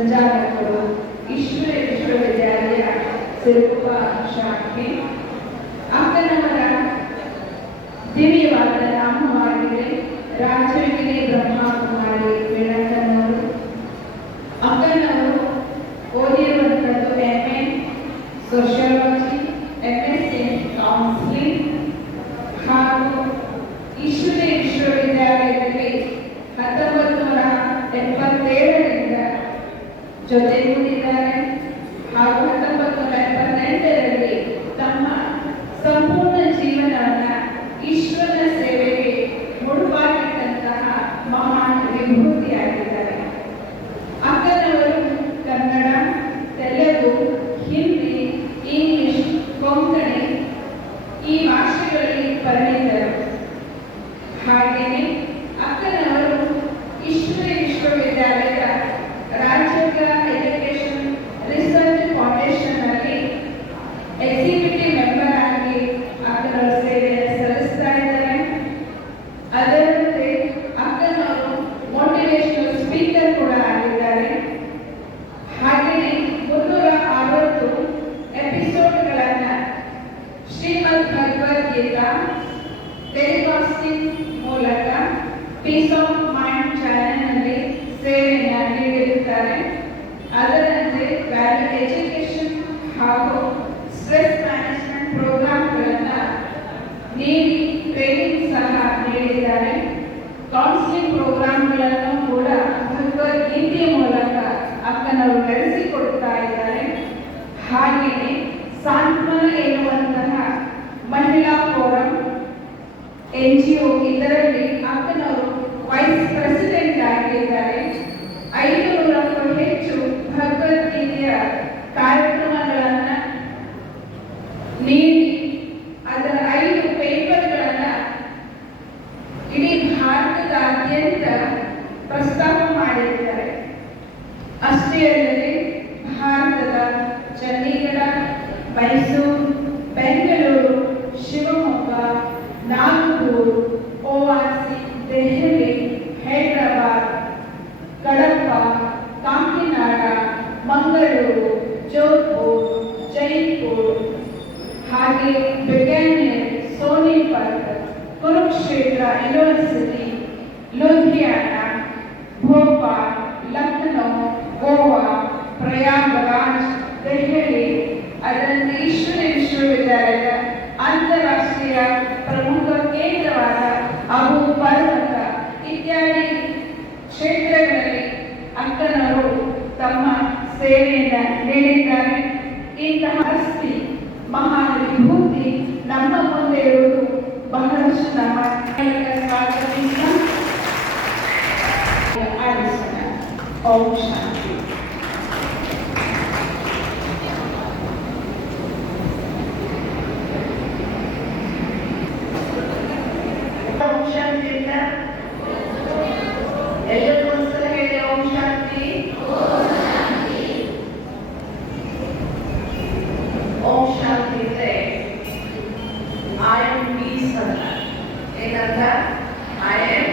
ಸಂಚಾಲಕರು, ಈಶ್ವರ ವಿಶ್ವವಿದ್ಯಾಲಯ ಸಿರುಗುಪ್ಪ ಶಾಖೆ. ಅಕ್ಕನವರ ದಿವ್ಯವಾದ ನಾಮವಾಗಿದೆ ರಾಜವಿಗಿರಿ ಬ್ರಹ್ಮಕುಮಾರಿ ಬೆಳಕನವರು. ಅಕ್ಕನವರು ಓದಿರುವಂಥದ್ದು MA ಸೋಷಿಯಾಲಜಿ, MSc ಕೌನ್ಸಿಲಿಂಗ್ ಹಾಗೂ ಈಶ್ವರಿ ವಿಶ್ವವಿದ್ಯಾಲಯದಲ್ಲಿ 1977ರಿಂದ ಜೊತೆಗೂಡಿದ್ದಾರೆ ಹಾಗೂ 1978ರಲ್ಲಿ ತಮ್ಮ ಸಂಪೂರ್ಣ ಜೀವನವನ್ನು ಈಶ್ವರನ ಸೇವೆಗೆ ಮುಡುಪಾಗಿಟ್ಟಂತಹ ಮಹಾನ್ ವಿಭೂತಿಯಾಗಿದ್ದಾರೆ. ಅಕ್ಕನವರು ಕನ್ನಡ, ತೆಲುಗು, ಹಿಂದಿ, ಇಂಗ್ಲಿಷ್, ಕೊಂಕಣಿ ಈ ಭಾಷೆಗಳಲ್ಲಿ ಪರಿಣಿತರು. ಹಾಗೆಯೇ ಅಕ್ಕನವರು ಈಶ್ವರಿ ವಿಶ್ವವಿದ್ಯಾಲಯದ ರಾಜ್ಯದ ಎಜುಕೇಶನ್ ರಿಸರ್ಚ್ ಫೌಂಡೇಶನ್ನಲ್ಲಿ ಎಕ್ಸಿಕ್ಯೂಟಿವ್ ಮೆಂಬರ್ ಆಗಿ ಅಕ್ಕನವರು ಸೇವೆಯನ್ನು ಸಲ್ಲಿಸ್ತಾ ಇದ್ದಾರೆ. ಅದರಂತೆ ಅಕ್ಕನವರು ಮೋಟಿವೇಶನಲ್ ಸ್ಪೀಕರ್ ಕೂಡ ಆಗಿದ್ದಾರೆ. ಹಾಗೆಯೇ 360 ಎಪಿಸೋಡ್ಗಳನ್ನು ಶ್ರೀಮದ್ ಭಗವದ್ಗೀತಾ ಟೆಲಿಕಾಸ್ಟಿಂಗ್ ಮೂಲಕ ಪೀಸ್ ಆಫ್ ಮೈಂಡ್ ಚಾನೆಲ್ನಲ್ಲಿ ಸೇವೆಯನ್ನು ನೀಡಿರುತ್ತಾರೆ. ಅದರಂತೆ ವ್ಯಾಲ್ಯೂ ಎಜುಕೇಶನ್ ಹಾಗೂ ಸ್ಟ್ರೆಸ್ ಮ್ಯಾನೇಜ್ಮೆಂಟ್ ಪ್ರೋಗ್ರಾಮ್ಗಳನ್ನು ನೀಡಿ ಟ್ರೈನಿಂಗ್ ಸಹ ನೀಡಿದ್ದಾರೆ. ಕೌನ್ಸಿಲಿಂಗ್ ಪ್ರೋಗ್ರಾಮ್ಗಳನ್ನು ಕೂಡ ಭಗವದ್ಗೀತೆಯ ಮೂಲಕ ಅಕ್ಕನವರು ನಡೆಸಿಕೊಡ್ತಾ ಇದ್ದಾರೆ. ಹಾಗೆಯೇ ಸಾಂತ್ವನ ಎನ್ನುವಂತಹ ಮಹಿಳಾ ಫೋರಂ NGO ಇದರಲ್ಲಿ ಅಕ್ಕನವರು ವೈಸ್ ಪ್ರೆಸಿಡೆಂಟ್ ಆಗಿದ್ದಾರೆ. 500ಕ್ಕೂ ಹೆಚ್ಚು ಭಗವದ್ಗೀತೆಯ ಕಾರ್ಯಕ್ರಮಗಳನ್ನು ನೀಡಿ ಅದರ 5 ಪೇಪರ್ಗಳನ್ನು ಇಡೀ ಭಾರತದಾದ್ಯಂತ ಪ್ರಸ್ತಾಪ ಮಾಡಿದ್ದಾರೆ. ಅಷ್ಟೇ ಅಲ್ಲದೆ ಭಾರತದ ಚಂಡೀಗಢ, ಮೈಸೂರು, ಬೆಂಗಳೂರು, ಶಿವಮೊಗ್ಗ, ನಾಗಪುರ್, ORC, ದೆಹಲಿ, ಹೈದರಾಬಾದ್, ಕಡಪ, ಕಾಕಿನಾಡ, ಮಂಗಳೂರು, ಜೋಧ್ಪುರ್, ಜೈಪುರ್, ಹಾಗೆ ಬಿಕಾನೇರ್, ಸೋನಿಪತ್, ಕುರುಕ್ಷೇತ್ರ ಯೂನಿವರ್ಸಿಟಿ, ಲುಧಿಯಾನ, ಭೋಪಾಲ್, ಲಕ್ನೋ, ಗೋವಾ, ಪ್ರಯಾಗರಾಜ್, ದೆಹಲಿ, ಅದರಂತೆ ಈಶ್ವರಿ ವಿಶ್ವವಿದ್ಯಾಲಯದ ಅಂತಾರಾಷ್ಟ್ರೀಯ ಪ್ರಮುಖ ಕೇಂದ್ರವಾದ ಅಬು ಪರ್ವತ ಇತ್ಯಾದಿ ಕ್ಷೇತ್ರಗಳಲ್ಲಿ ಅಕ್ಕನವರು ತಮ್ಮ ಸೇವೆಯನ್ನು ನೀಡಿದ್ದಾರೆ. ಇಂತಹ ಅಸ್ತಿ ಮಹಾನ್ ವಿಭೂತಿ ನಮ್ಮ ಮುಂದೆ ಇರುವುದು ಬಹಳಷ್ಟು ನಮ್ಮ ಓಂ ಶಾಂತಿ. ಓಂ ಶಾಂತಿಯಿಂದ ಎಲ್ಲರೂ ಒಂದ್ಸಲ ಹೇಳಿ ಓಂ ಶಾಂತಿ. ಓಂ ಶಾಂತಿ ಅಂದ್ರೆ ಐ ಆಮ್ ಪೀಸ್ ಅಂತ. ಏನಂತ? ಐ ಆಮ್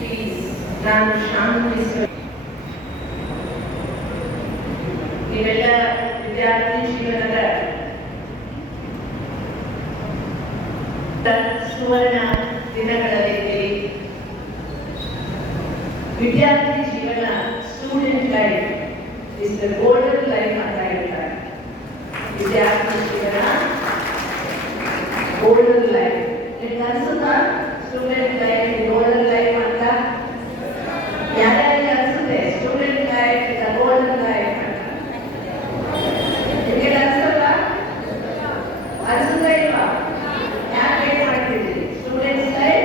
ಪೀಸ್, ನಾನು ಶಾಂತಿ. ನೀವೆಲ್ಲ ವಿದ್ಯಾರ್ಥಿ ಜೀವನದ ಸುವರ್ಣ ದಿನಗಳಲ್ಲಿ ವಿದ್ಯಾರ್ಥಿ ಜೀವನ, student life is the golden life ಅಂತ ಹೇಳ್ತಾರೆ. ವಿದ್ಯಾರ್ಥಿ ಜೀವನ ಗೋಲ್ಡನ್ ಲೈಫ್. ನಿಮ್ಗೆ ಅನ್ಸುತ್ತಾ ಸ್ಟೂಡೆಂಟ್ ಲೈಫ್ ಗೋಲ್ಡನ್ ಲೈಫ್ ಅಂತ? ಯಾರ್ಯಾರಿಗೆ ಅನ್ಸುತ್ತೆ student life is the golden life ಅಂತ? ನಿಮಗೆ ಅನ್ಸಲ್ಲ? ಅನ್ಸುತ್ತಾ ಇಲ್ವಾ? ಯಾಕೆ ಮಾಡ್ತಿದ್ರಿ ಸ್ಟೂಡೆಂಟ್ಸ್ ಲೈಫ್?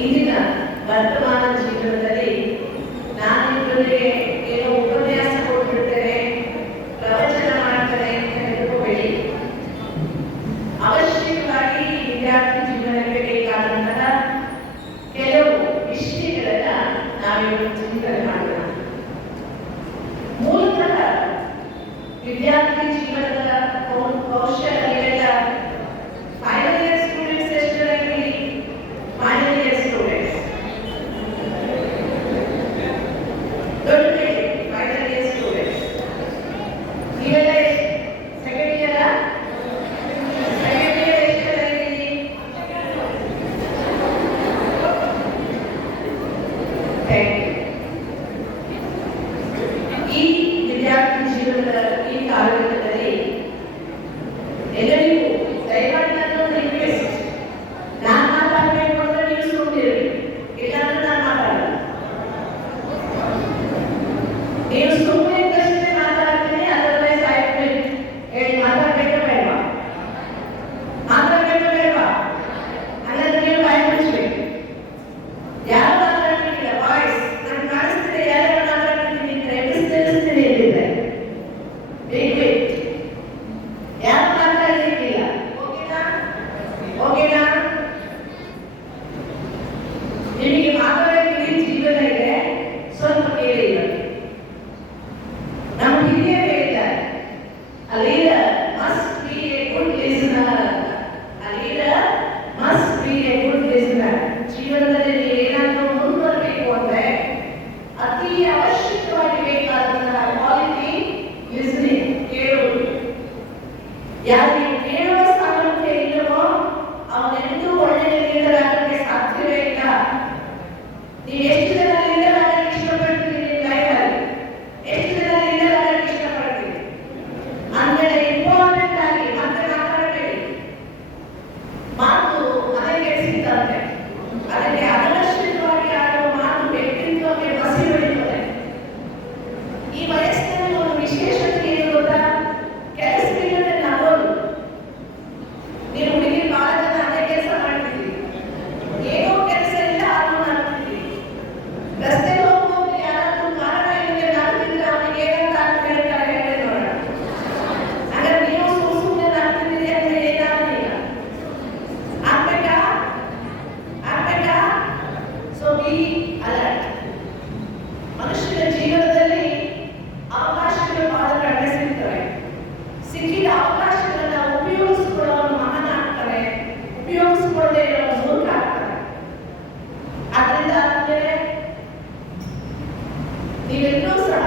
ಇಂದಿನ ವರ್ತಮಾನ ಜೀವನದಲ್ಲಿ ನಾನು ಇವರಿಗೆ ಏನೋ ಉಪನ್ಯಾಸ ಕೊಟ್ಟಿರ್ತೇನೆ, ಪ್ರವಚನ ಮಾಡ್ತಾರೆ ಅಂತ ಎಲ್ಲರಿಗೂ ದಯಮಾಡಿ ನನ್ನ ರಿಕ್ವೆಸ್ಟ್, ನಾನು ಮಾತಾಡಬೇಕು ಅಂದ್ರೆ ನೀವು ಸುಮ್ಮನಿರಿ, ಇಲ್ಲಾಂದ್ರೆ ನಾನು ಮಾತಾಡಲ್ಲ. ನೀವು ಸುಮ್ಮನೆ ಇದ್ದಷ್ಟೇ ಮಾತಾಡ್ತೀನಿ, ಅದರಲ್ಲೇ ಸಾಯ್ತೀನಿ. ಹೇಳಿ ಮಾತಾಡ್ಬೇಕಾ ಬೇಡವಾ? ಮಾತಾಡ್ಬೇಕಾ ಬೇಡವಾ? ಹಾಗಾದ್ರೆ ನೀವು ಬಾಯಿ ಮುಚ್ಚಬೇಕು. ಯಾರು ಮಾತಾಡ್ತಿಲ್ಲ ವಾಯ್ಸ್ ನಾನು ಕಾಣಿಸ್ತಿದೆ, ಯಾರು ಮಾತಾಡ್ತಿದ್ದೀನಿ ಅಂತ ಎಬ್ಬಿಸ್ತೀನಿ ಎಲ್ಲಿದೆ ವೇಟ್ ಯಾರು ಮಾತಾಡ್ಲಿಕ್ಕಿಲ್ಲ. ಓಕೆನಾ? ಓಕೆನಾ? ನಿಮಗೆ ಮಾತಾಡೋಕ್ಕೆ ಜೀವನ ಇದೆ, ಸ್ವಲ್ಪ ಕೇಳಿ. ನಮ್ಮ ಹಿರಿಯರು ಹೇಳ್ತಾರೆ, a leader must be a good listener. A leader must be a good listener. ಜೀವನದಲ್ಲಿ ನೀವು ಏನಾದರೂ ಮುಂದುವರಬೇಕು ಅಂದ್ರೆ ಅತಿ ಅವಶ್ಯಕವಾಗಿ ಬೇಕಾದಂತಹ ಕ್ವಾಲಿಟಿ ಲಿಸನಿಂಗ್, ಕೇಳುವುದು. ಯಾರಿಗೆ ಕೇಳುವ ಸಾಮರ್ಥ್ಯ ಇಲ್ಲವೋ ಅವನೆಂದೂ ಒಳ್ಳೆಯ ಲೀಡರ್ ಆಗಕ್ಕೆ ಸಾಧ್ಯವೇ ಇಲ್ಲ. ನೀವು ಎಷ್ಟು ಜನ ಲೀಡರ್ ಆಗಕ್ಕೆ ಇಷ್ಟಪಡ್ತೀರಿ ನಿಮ್ಮ ಲೈಫಲ್ಲಿ? ಎಷ್ಟು ಜನ ಲೀಡರ್ ಆಗಕ್ಕೆ ಇಷ್ಟಪಡ್ತೀರಿ? ಅಂದ್ರೆ ಇಂಪಾರ್ಟೆಂಟ್ ಆಗಿ ಮತ್ತೆ ಮಾತಾಡಬೇಡಿ. ಮಾತು ಮನೆಗೆ ಸಿಗ್ತಂತೆ, ಅದಕ್ಕೆ ಅನವಶ್ಯಕವಾಗಿ ಆಡುವ ಮಾತು ವ್ಯಕ್ತಿತ್ವಕ್ಕೆ ಬಸಿ ಬೆಳೀತದೆ. ಈ ವಯಸ್ಸಿನಲ್ಲಿ ಒಂದು ವಿಶೇಷತೆ ಏನು ಗೊತ್ತಾ? ಕೆಲಸವಿಲ್ಲದೆ ನಗೋದು. ನೀವು ಹುಡುಗಿ ಬಹಳ ಜನ ಅದೇ ಕೆಲಸ ಮಾಡ್ತಿದ್ದೀರಿ, ಏನೋ ಕೆಲಸ ಇಲ್ಲ ಆದ್ರೂ ನಗ್ತಿದ್ದೀರಿ. ರಸ್ತೆಗೆ ಹೋಗುವಾಗ ಯಾರಾದ್ರೂ ಕಾರಣ ಇಲ್ಲದೆ ನಗ್ತಿದ್ರೆ ಅವನಿಗೆ ಏನಂತ ಅಂತ ಹೇಳ್ತಾರೆ ಹೇಳಿ ನೋಡೋಣ. ಹಾಗಾದ್ರೆ ನೀವು ಸುಮ್ಮನೆ ನಗ್ತಿದ್ದೀರಿ ಅಂದ್ರೆ ಏನಾದ್ರು ಈಗ ಆಗ್ಬೇಕಾ? ಆಗ್ಬೇಕಾ? So be alert. ಮನುಷ್ಯನ ಜೀವನದಲ್ಲಿ ಅವಕಾಶಗಳು ಬಹಳ ಕಡಿಮೆ ಸಿಗ್ತವೆ. ಸಿಕ್ಕಿದ ಅವಕಾಶಗಳನ್ನ ಉಪಯೋಗಿಸ್ಕೊಳ್ಳೋರು ಮಹಾನ್ ಆಗ್ತಾರೆ, ಉಪಯೋಗಿಸ್ಕೊಳ್ಳದೆ ಇರೋರು ಮೂರ್ಖ ಆಗ್ತಾರೆ. ಆದ್ರಿಂದ ಆದ್ಮೇಲೆ ನೀವೆಲ್ಲರೂ ಸಹ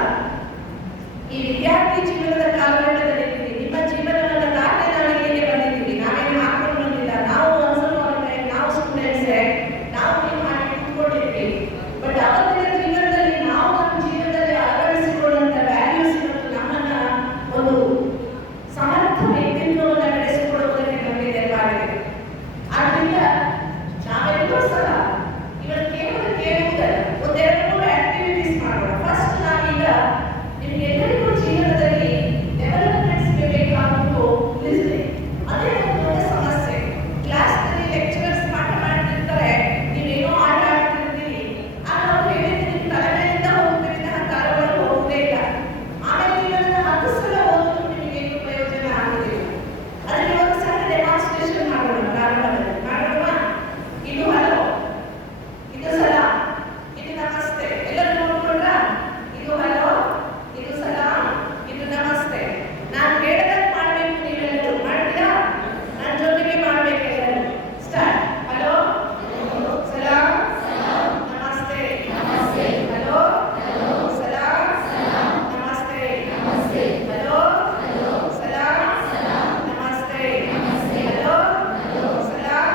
ಈ ವಿದ್ಯಾರ್ಥಿ ಜೀವನದ ಕಾಲಘಟ್ಟದಲ್ಲಿ ನಿಮ್ಮ ಜೀವನವನ್ನು ದಾಟಿ ನಾವು ಇಲ್ಲಿಗೆ ಬಂದಿದ್ದೀವಿ. ನಾವೇನು ಹಾಕೊಂಡು ಬಂದಿಲ್ಲ, ನಾವು ನಾವು ಸ್ಟೂಡೆಂಟ್ಸೇ, ನಾವು ನೀವು ಹಾಗೆ ಕೂತ್ಕೊಂಡಿದ್ವಿ. ಬಟ್ ಅವತ್ತಿನ ಜೀವನದಲ್ಲಿ ನಾವು ನಮ್ಮ ಜೀವನದಲ್ಲಿ ಅಳವಡಿಸಿಕೊಂಡಂತ ವ್ಯಾಲ್ಯೂಸ್ ಇವತ್ತು ನಮ್ಮನ್ನ ಒಂದು ಸಮರ್ಥ ವ್ಯಕ್ತಿತ್ವವನ್ನು ಬೆಳೆಸಿಕೊಳ್ಳುವುದಕ್ಕೆ ನಮಗೆ ನೆರವಾಗಿದೆ. ಆದ್ರಿಂದ ನಾವೆಲ್ಲರೂ ಸಹ ಇವತ್ತು ಕೇವಲ ಕೇಳುವುದಲ್ಲ, ಒಂದೆರಡು ಮೂರು ಆಕ್ಟಿವಿಟೀಸ್ ಮಾಡೋಣ. ಫಸ್ಟ್ ನಾವೀಗ ನಿಮ್ಗೆಲ್ಲರಿಗೂ ಜೀವನದಲ್ಲಿ ಡೆವಲಪ್ಮೆಂಟ್ಸ್ಗೆ ಬೇಕಾಗುವುದು ಲಿಸ್ನಿಂಗ್. ಅದೇ ಒಂದು ದೊಡ್ಡ ಸಮಸ್ಯೆ. ಕ್ಲಾಸ್ನಲ್ಲಿ ಲೆಕ್ಚರರ್ಸ್ ಪಾಠ ಮಾಡ್ತಿರ್ತಾರೆ, ನೀವೇನೋ ಆಟ ಆಡ್ತಿರ್ತೀರಿ, ಆಗ ಅವ್ರು ಹೇಳಿದ್ರೆ ನಿಮ್ಮ ತಲೆಮೇಲಿಂದ ಹೋಗ್ತಿದ್ದ ಕಾಲವನ್ನು ಹೋಗುವುದೇ ಇಲ್ಲ. ಆಮೇಲೆ ನೀವು ಅದನ್ನು 10 ಸಲ ಓದಿದ್ರು ನಿಮಗೇನು ಪ್ರಯೋಜನ ಆಗುವುದಿಲ್ಲ. ಅದಕ್ಕೆ ಒಂದು ಸಣ್ಣ ಡೆಮಾನ್ಸ್ಟ್ರೇಷನ್ ಮಾಡೋಣ ಪ್ರಾರಂಭದಲ್ಲಿ. ಮಾಡೋಣ. ಇದು ಹಲೋ, ಇದು ಸಲಾಂ, ಇದು ನಮಸ್ತೆ. ಎಲ್ಲರೂ ನೋಡ್ಕೊಂಡ್ರ? ಇದು ಹಲೋ, ಇದು ಸಲಾಂ, ಇದು ನಮಸ್ತೆ. ನಾನು ಹೇಳಿದಾಗ ಮಾಡಬೇಕು, ನೀವೆಲ್ಲರೂ ಮಾಡ್ತೀರಾ? ನನ್ನ ಜೊತೆಗೆ ಮಾಡಬೇಕು ಎಲ್ಲರೂ. ಸ್ಟಾರ್ಟ್. ಹಲೋ, ಸಲಾಂ, ನಮಸ್ತೆ, ಹಲೋ, ಸಲಾಂ, ನಮಸ್ತೆ, ಹಲೋ, ಸಲಾಂ, ನಮಸ್ತೆ, ಹಲೋ, ಸಲಾಂ,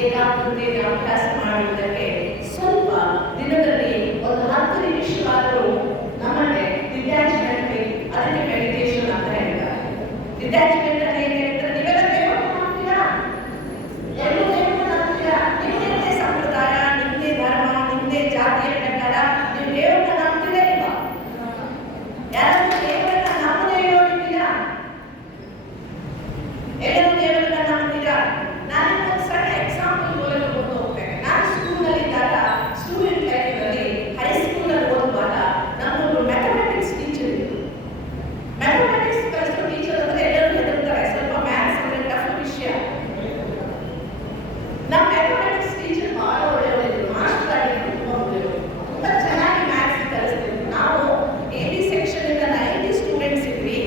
ಏಕಾಗ್ರತೆಯ ಅಭ್ಯಾಸ ಮಾಡುವುದಕ್ಕೆ ಸ್ವಲ್ಪ ದಿನದಲ್ಲಿ ಒಂದು 10 ನಿಮಿಷವಾದರೂ ನಮಗೆ ಡಿಟ್ಯಾಚ್ಮೆಂಟ್ ಬೇಕು. ಅದಕ್ಕೆ ಮೆಡಿಟೇಷನ್ ಅಂತ ಹೇಳ್ತಾರೆ. ಡಿಟ್ಯಾಚ್ಮೆಂಟ್ ಅಂತ ಏನು ಹೇಳ್ತಾರೆ? ನೀವೆಲ್ಲ ದೇವರನ್ನು ನಂಬ್ತೀರಾ? ಎಲ್ಲರೂ ದೇವರನ್ನು ನಂಬ್ತೀರಾ? ನಿಮ್ಮದೇ ಸಂಪ್ರದಾಯ, ನಿಮ್ಮದೇ ಧರ್ಮ, ನಿಮ್ಮದೇ ಜಾತಿಯ ಪ್ರಕಾರ ನೀವು ದೇವರನ್ನ ನಂಬ್ತೀರಾ ಇಲ್ವಾ? ಯಾರಾದ್ರೂ ದೇವರನ್ನ ನಂಬದೇ ಇರೋರಿದ್ದೀರಾ? ಎಲ್ಲರೂ ದೇವರನ್ನ ನಂಬ್ತೀರಾ? ನಾನು ಒಂದು ಸಣ್ಣ ಎಕ್ಸಾಂಪಲ್ ಮೂಲಕ ಹೋಗ್ತೇನೆ. ನಾನು ಸ್ಕೂಲಲ್ಲಿದ್ದಾಗ, ಸ್ಟೂಡೆಂಟ್ ಲೈಫ್ನಲ್ಲಿ, ಹೈಸ್ಕೂಲಲ್ಲಿ ಓದುವಾಗ ನಮ್ಮೊಬ್ಬರು ಮ್ಯಾಥಮೆಟಿಕ್ಸ್ ಟೀಚರ್ ಇದ್ರು. ಮ್ಯಾಥಮೆಟಿಕ್ಸ್ ಕಲಿಸೋ ಟೀಚರ್ ಅಂದ್ರೆ ಎಲ್ಲರೂ ಹೆದರ್ತಾರೆ, ಸ್ವಲ್ಪ ಮ್ಯಾಥ್ಸ್ ಅಂದ್ರೆ ಟಫ್ ವಿಷಯ. ನಮ್ಮ ಮ್ಯಾಥಮೆಟಿಕ್ಸ್ ಟೀಚರ್ ಬಹಳ ಒಳ್ಳೆಯವರಿದ್ರು, ಮಾಸ್ಟರ್ ಆಗಿದ್ರು, ತುಂಬಾ ಚೆನ್ನಾಗಿ ಮ್ಯಾಥ್ಸ್ ಕಲಿಸ್ತಿದ್ರು. ನಾವು AB ಸೆಕ್ಷನ್ ಇಂದ 90 ಸ್ಟೂಡೆಂಟ್ಸ್ ಇದ್ವಿ.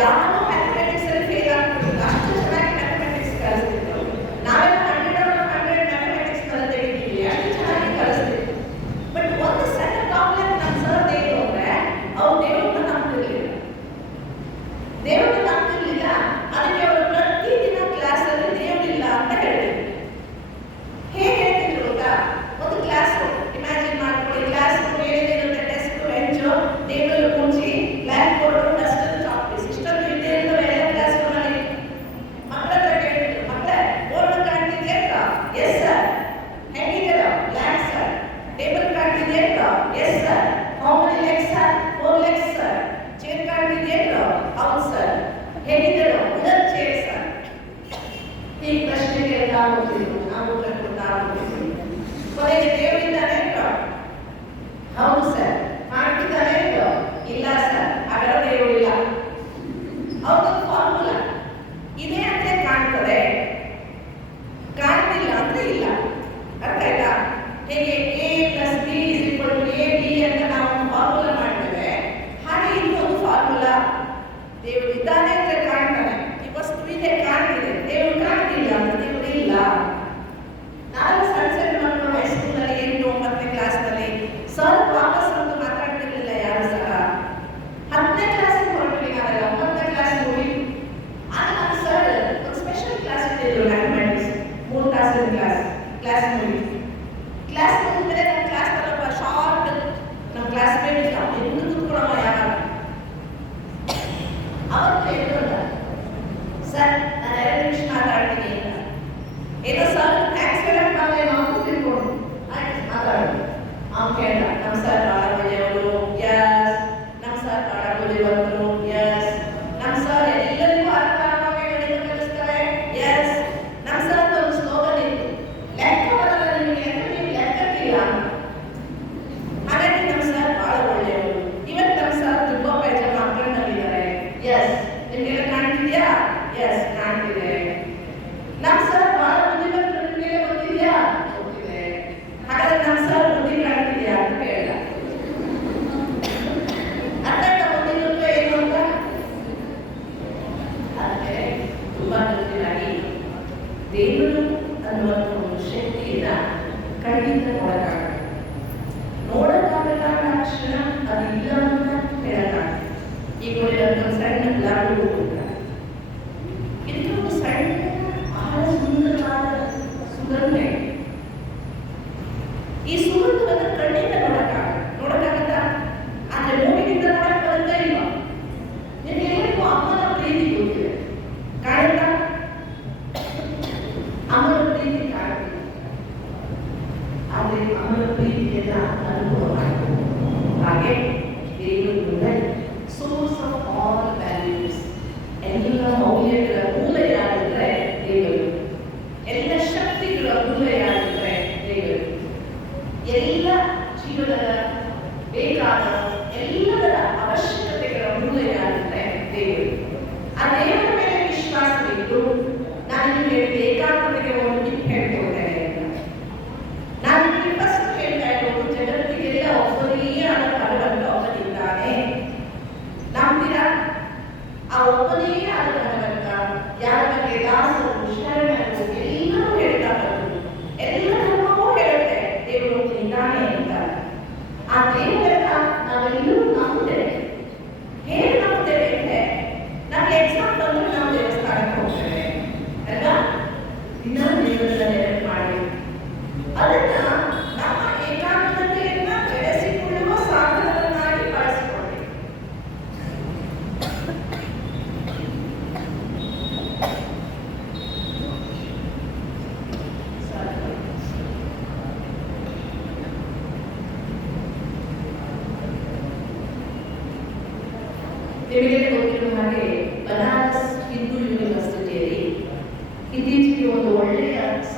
ಯಾರು ಮ್ಯಾಥಮೆಟಿಕ್ಸ್ ಅಲ್ಲಿ ಫೇಲ್ ಆಗ್ತಿದ್ರು, ಅಷ್ಟು ಚೆನ್ನಾಗಿ ಮ್ಯಾಥಮೆಟಿಕ್ಸ್ ಕಲಿಸ್ತಿದ್ರು. ನಾವೆಲ್ಲ 100 ಮ್ಯಾಥಮೆಟಿಕ್ಸ್ ತೆಗಿತೀವಿ, ಅಷ್ಟು ಚೆನ್ನಾಗಿ ಕಲಿಸ್ತಿದ್ರು. ಬಟ್ ಒಂದು ಸಣ್ಣ ಪ್ರಾಬ್ಲಮ್ ನಮ್ಮ ಸರ್ ಏನು ಅಂದ್ರೆ, ಅವ್ರು ದೇವ್ರನ್ನ ನಂಬ್ತಿರ್ಲಿಲ್ಲ. ಅದಕ್ಕೆ ಅವರು ಪ್ರತಿದಿನ ಕ್ಲಾಸಲ್ಲಿ ದೇವರಿಲ್ಲ ಅಂತ ಹೇಳ್ತಿದ್ರು. ಹೇಗೆ ಹೇಳ್ತಿದ್ರು ಗೊತ್ತಾ? ಒಂದು ಕ್ಲಾಸ್ ಇಮ್ಯಾಜಿನ್ ಮಾಡ್ಕೊಳ್ಳಿ. ಕ್ಲಾಸ್ ಏನೇನಿರುತ್ತೆ? ಡೆಸ್ಕ್, ಬೆಂಚು, ಟೇಬಲ್, ಕುರ್ಚಿ, ಬ್ಲ್ಯಾಕ್ ಬೋರ್ಡ್, ಡಸ್ಟರ್, ಚಾಕ್ಪೀಸ್, ಇಷ್ಟೊಂದು ಇದ್ದೇ ಇರ್ತವೆ ಎಲ್ಲ ಕ್ಲಾಸ್ ರೂಮಲ್ಲಿ. ಮಕ್ಕಳ ಹತ್ರ ಕೇಳಿದ್ರು, ಮಕ್ಕಳೇ ಬೋರ್ಡ್ ಕಾಣ್ತಿದೆಯಾ? Yes sir. ಹೇಗಿದ್ದೀರಾ? Black sir. ಟೇಬಲ್ ಕಾಣ್ತಿದೆಯಾ? Yes sir. How many legs sir? 4 legs sir. Chair ಕಾಣ್ತಿದೆಯಾ? ಹೌದು ಸರ್. ಹೇಗಿದ್ದೀರಾ? Wooden chair sir. ಈ ಪ್ರಶ್ನೆ ಕೇಳ್ತಾ ಹೋಗ್ತಿದ್ರು, ನಾವು ಉತ್ತರ ಕೊಡ್ತಾ ಹೋಗ್ತಿದ್ವಿ. ಕೊನೆಗೆ ದೇವರಿದ್ದಾನೆ? ಹೌದು ಸರ್. ಮಾಡ್ತಿದ್ದಾನೆ? ಇಲ್ಲ ಸರ್. ಹಾಗಾದ್ರೆ ದೇವರಿಲ್ಲ. ಅವ್ರದ್ದು ಫಾರ್ಮುಲಾ ಇದೇ ಅಂತ ಕಾಣ್ತದೆ, ಕಾಣ್ತಿಲ್ಲ ಅಂದ್ರೆ ಇಲ್ಲ. ಅರ್ಥ ಆಯ್ತಾ? ಹೇಗೆ A+B=AB ಅಂತ ನಾವು ಫಾರ್ಮುಲಾ ಮಾಡ್ತೇವೆ, ಹಾಗೆ ಇನ್ನೊಂದು ಫಾರ್ಮುಲಾ. ದೇವರು ಇದ್ದಾನೆ ಅಂದ್ರೆ ಕಾಣ್ತಾನೆ. ಈ ವಸ್ತು ಇದೆ, ಕಾಣ್ತಿದೆ. ದೇವರು ಕಾಣ್ತಿಲ್ಲ ಅಂದ್ರೆ ದೇವರು ಇಲ್ಲ. ನಾನು ಸಣ್ಣ ಮಕ್ಕಳು ಹೈಸ್ಕೂಲಲ್ಲಿ 8, 9ನೇ ಕ್ಲಾಸ್ನಲ್ಲಿ ಸರ್ ವಾಪಸ್ ಅಂತ ಮಾತಾಡ್ತಿರ್ಲಿಲ್ಲ ಯಾರು ಸಹ. 10ನೇ ಕ್ಲಾಸಿಗೆ ಹೊರಟ್ವಿ ನಾವೆಲ್ಲ, 9ನೇ ಕ್ಲಾಸ್ ಹೋಗಿ ಆಗ ನಮ್ಮ ಸರ್ ಒಂದು ಸ್ಪೆಷಲ್ ಕ್ಲಾಸ್ ಇಟ್ಟಿದ್ರು, ಮ್ಯಾಥಮೆಟಿಕ್ಸ್ 3 ತಾಸಿನ ಕ್ಲಾಸ್ ಮುಗಿತು. ಕ್ಲಾಸ್ ಮುಗಿದ್ಮೇಲೆ ನಮ್ಮ ಕ್ಲಾಸ್ ಒಬ್ಬ ಶಾರ್ಟ್ ನಮ್ಮ ಕ್ಲಾಸ್ಮೇಟ್ ಇದ್ದ, ಎಂದು ಕೂತ್ಕೊಳ್ಳೋಣ ಯಾರು. ಅವತ್ತು ಹೇಳಿದ್ರಲ್ಲ, ಸರ್ ನಾನು 2 ನಿಮಿಷ ಮಾತಾಡ್ತೀನಿ ಅಂತ. ಏನೋ ಸರ್ ಥ್ಯಾಂಕ್ಸ್ ಹೇಳಕ್ ನಾವೇ ನಾವು ತಿಳ್ಕೊಂಡು ಆಯ್ತು ಮಾತಾಡೋದು. ಅವ್ನು ಕೇಳ್ದ, ನಮ್ಮ ಸರ್ ಭಾಳ ಒಳ್ಳೆಯವರು, ಯಸ್. ನಮ್ಮ ಸರ್ ಭಾಳ ಬುದ್ಧಿವಂತರು, ಯಸ್. ನಮ್ಮ ಸರ್ ಎಲ್ಲರಿಗೂ ಅರ್ಥ ಆಗುವಾಗ ಗಣಿತ ಕಲಿಸ್ತಾರೆ, ಯಸ್. ನಮ್ಮ ಸರ್ ಒಂದು ಸ್ಲೋಗನ್ ಇತ್ತು, ಲೆಕ್ಕ ಬರಲ್ಲ ನಿಮಗೆ ಅಂದ್ರೆ ನೀವು ಲೆಕ್ಕಕ್ಕಿಲ್ಲ ಅಂತ. ಹಾಗಾಗಿ ನಮ್ಮ ಸರ್ ಭಾಳ ಒಳ್ಳೆಯವರು. ಇವತ್ತು ನಮ್ಮ ಸರ್ ತುಂಬಾ ಜನ ಮಕ್ಕಳಲ್ಲಿದ್ದಾರೆ, ಯಸ್. ನಿಮಗೆಲ್ಲ ಕಾಣ್ತಿದ್ಯಾ? ಯಸ್ ಕಾಣ್ತಿದೆ. ನಮ್ಮ ಸರ್ ಭಾಳ ಬುದ್ಧಿವಂತರು, ನಿಮಗೆಲ್ಲ ಗೊತ್ತಿದ್ಯಾ? ಗೊತ್ತಿದೆ. ಹಾಗಾದ್ರೆ ನಮ್ಮ ಸರ್ ಬುದ್ಧಿ ಕಾಣ್ತಿದ್ಯಾ ಅಂತ ಕೇಳ. ಅರ್ಥ ಬುದ್ಧಿವಂತ ಏನು ಅಂತ? ಆದರೆ ತುಂಬಾ ಗಟ್ಟಿಯಾಗಿ ದೇವರು ಅನ್ನುವಂಥ ಒಂದು ಶಕ್ತಿಯಿಂದ ಕಣ್ಣಿಂದ ನೋಡಕ್ಕಾಗಲ್ಲ ಅನ್ನೋ ಕ್ಷಣ ಅದಿಲ್ಲ ಅಂತ ಹೇಳಕ್ಕಾಗ. ಈಗ ಒಂದು ಸಣ್ಣ ಲಾಡು ಇದೊಂದು ಸಣ್ಣ ಬಹಳ ಸುಂದರವಾದ ಸುಗಂಧೆ. ಈ ಸುಗಂಧವನ್ನು ಕಣ್ಣಿಂದ ನೋಡಕ್ಕಾಗತ್ತಾ? ಆದ್ರೆ ಮೂಗಿನಿಂದ ನೋಡಕ್ ಬರುತ್ತಾ ಇಲ್ವಾ? ನಿಮ್ಗೆ ಎಲ್ಲರಿಗೂ ಅಮ್ಮನ ಪ್ರೀತಿ ಗೊತ್ತಿದೆ, ಕಾಣುತ್ತಾ? ಅಮ್ಮನ ಪ್ರೀತಿ ಕಾಣುತ್ತೆ, ಆದ್ರೆ ಅಮ್ಮನ ಪ್ರೀತಿಯನ್ನ ಅನುಭವ ಮಾಡ್ತಾರೆ. ಹಾಗೆ ದೇವರು ಸೋರ್ಸ್ ಆಫ್ ಆಲ್ ವ್ಯಾಲ್ಯೂಸ್, ಎಲ್ಲ ಮೌಲ್ಯಗಳ ಮೂಲ ಯಾರಿದ್ರೆ ದೇವರು, ಎಲ್ಲ ಶಕ್ತಿಗಳ ಮೂಲ ಯಾರಿದ್ರೆ ದೇವರು, ಎಲ್ಲ ಜೀವನದ ಬೇಕಾದ ಎಲ್ಲದರ ಅವಶ್ಯಕತೆಗಳ ಮೂಲ ಯಾರಿದ್ರೆ ದೇವರು. ಆ ದೇವರ ಮೇಲೆ ವಿಶ್ವಾಸವಿಟ್ಟು ನಾನು ನಿಮಗೆ ಏಕಾಗ್ರತೆಗೆ ಒಂದು ಟಿಪ್ ಹೇಳ್ಕೊಳ್ತೇನೆ ಅಂತ. ನಾನು ನಿಮಗೆ ಫಸ್ಟ್ ಹೇಳ್ತಾ ಇರೋದು, ಜಗತ್ತಿಗೆಲ್ಲ ಒಬ್ಬನೇ ಆದ ಭಗವಂತ ಒಬ್ಬನಿದ್ದಾನೆ. ನಂಬ್ತೀರಾ? ಆ ಒಬ್ಬನೇ ಆದ ಭಗವಂತ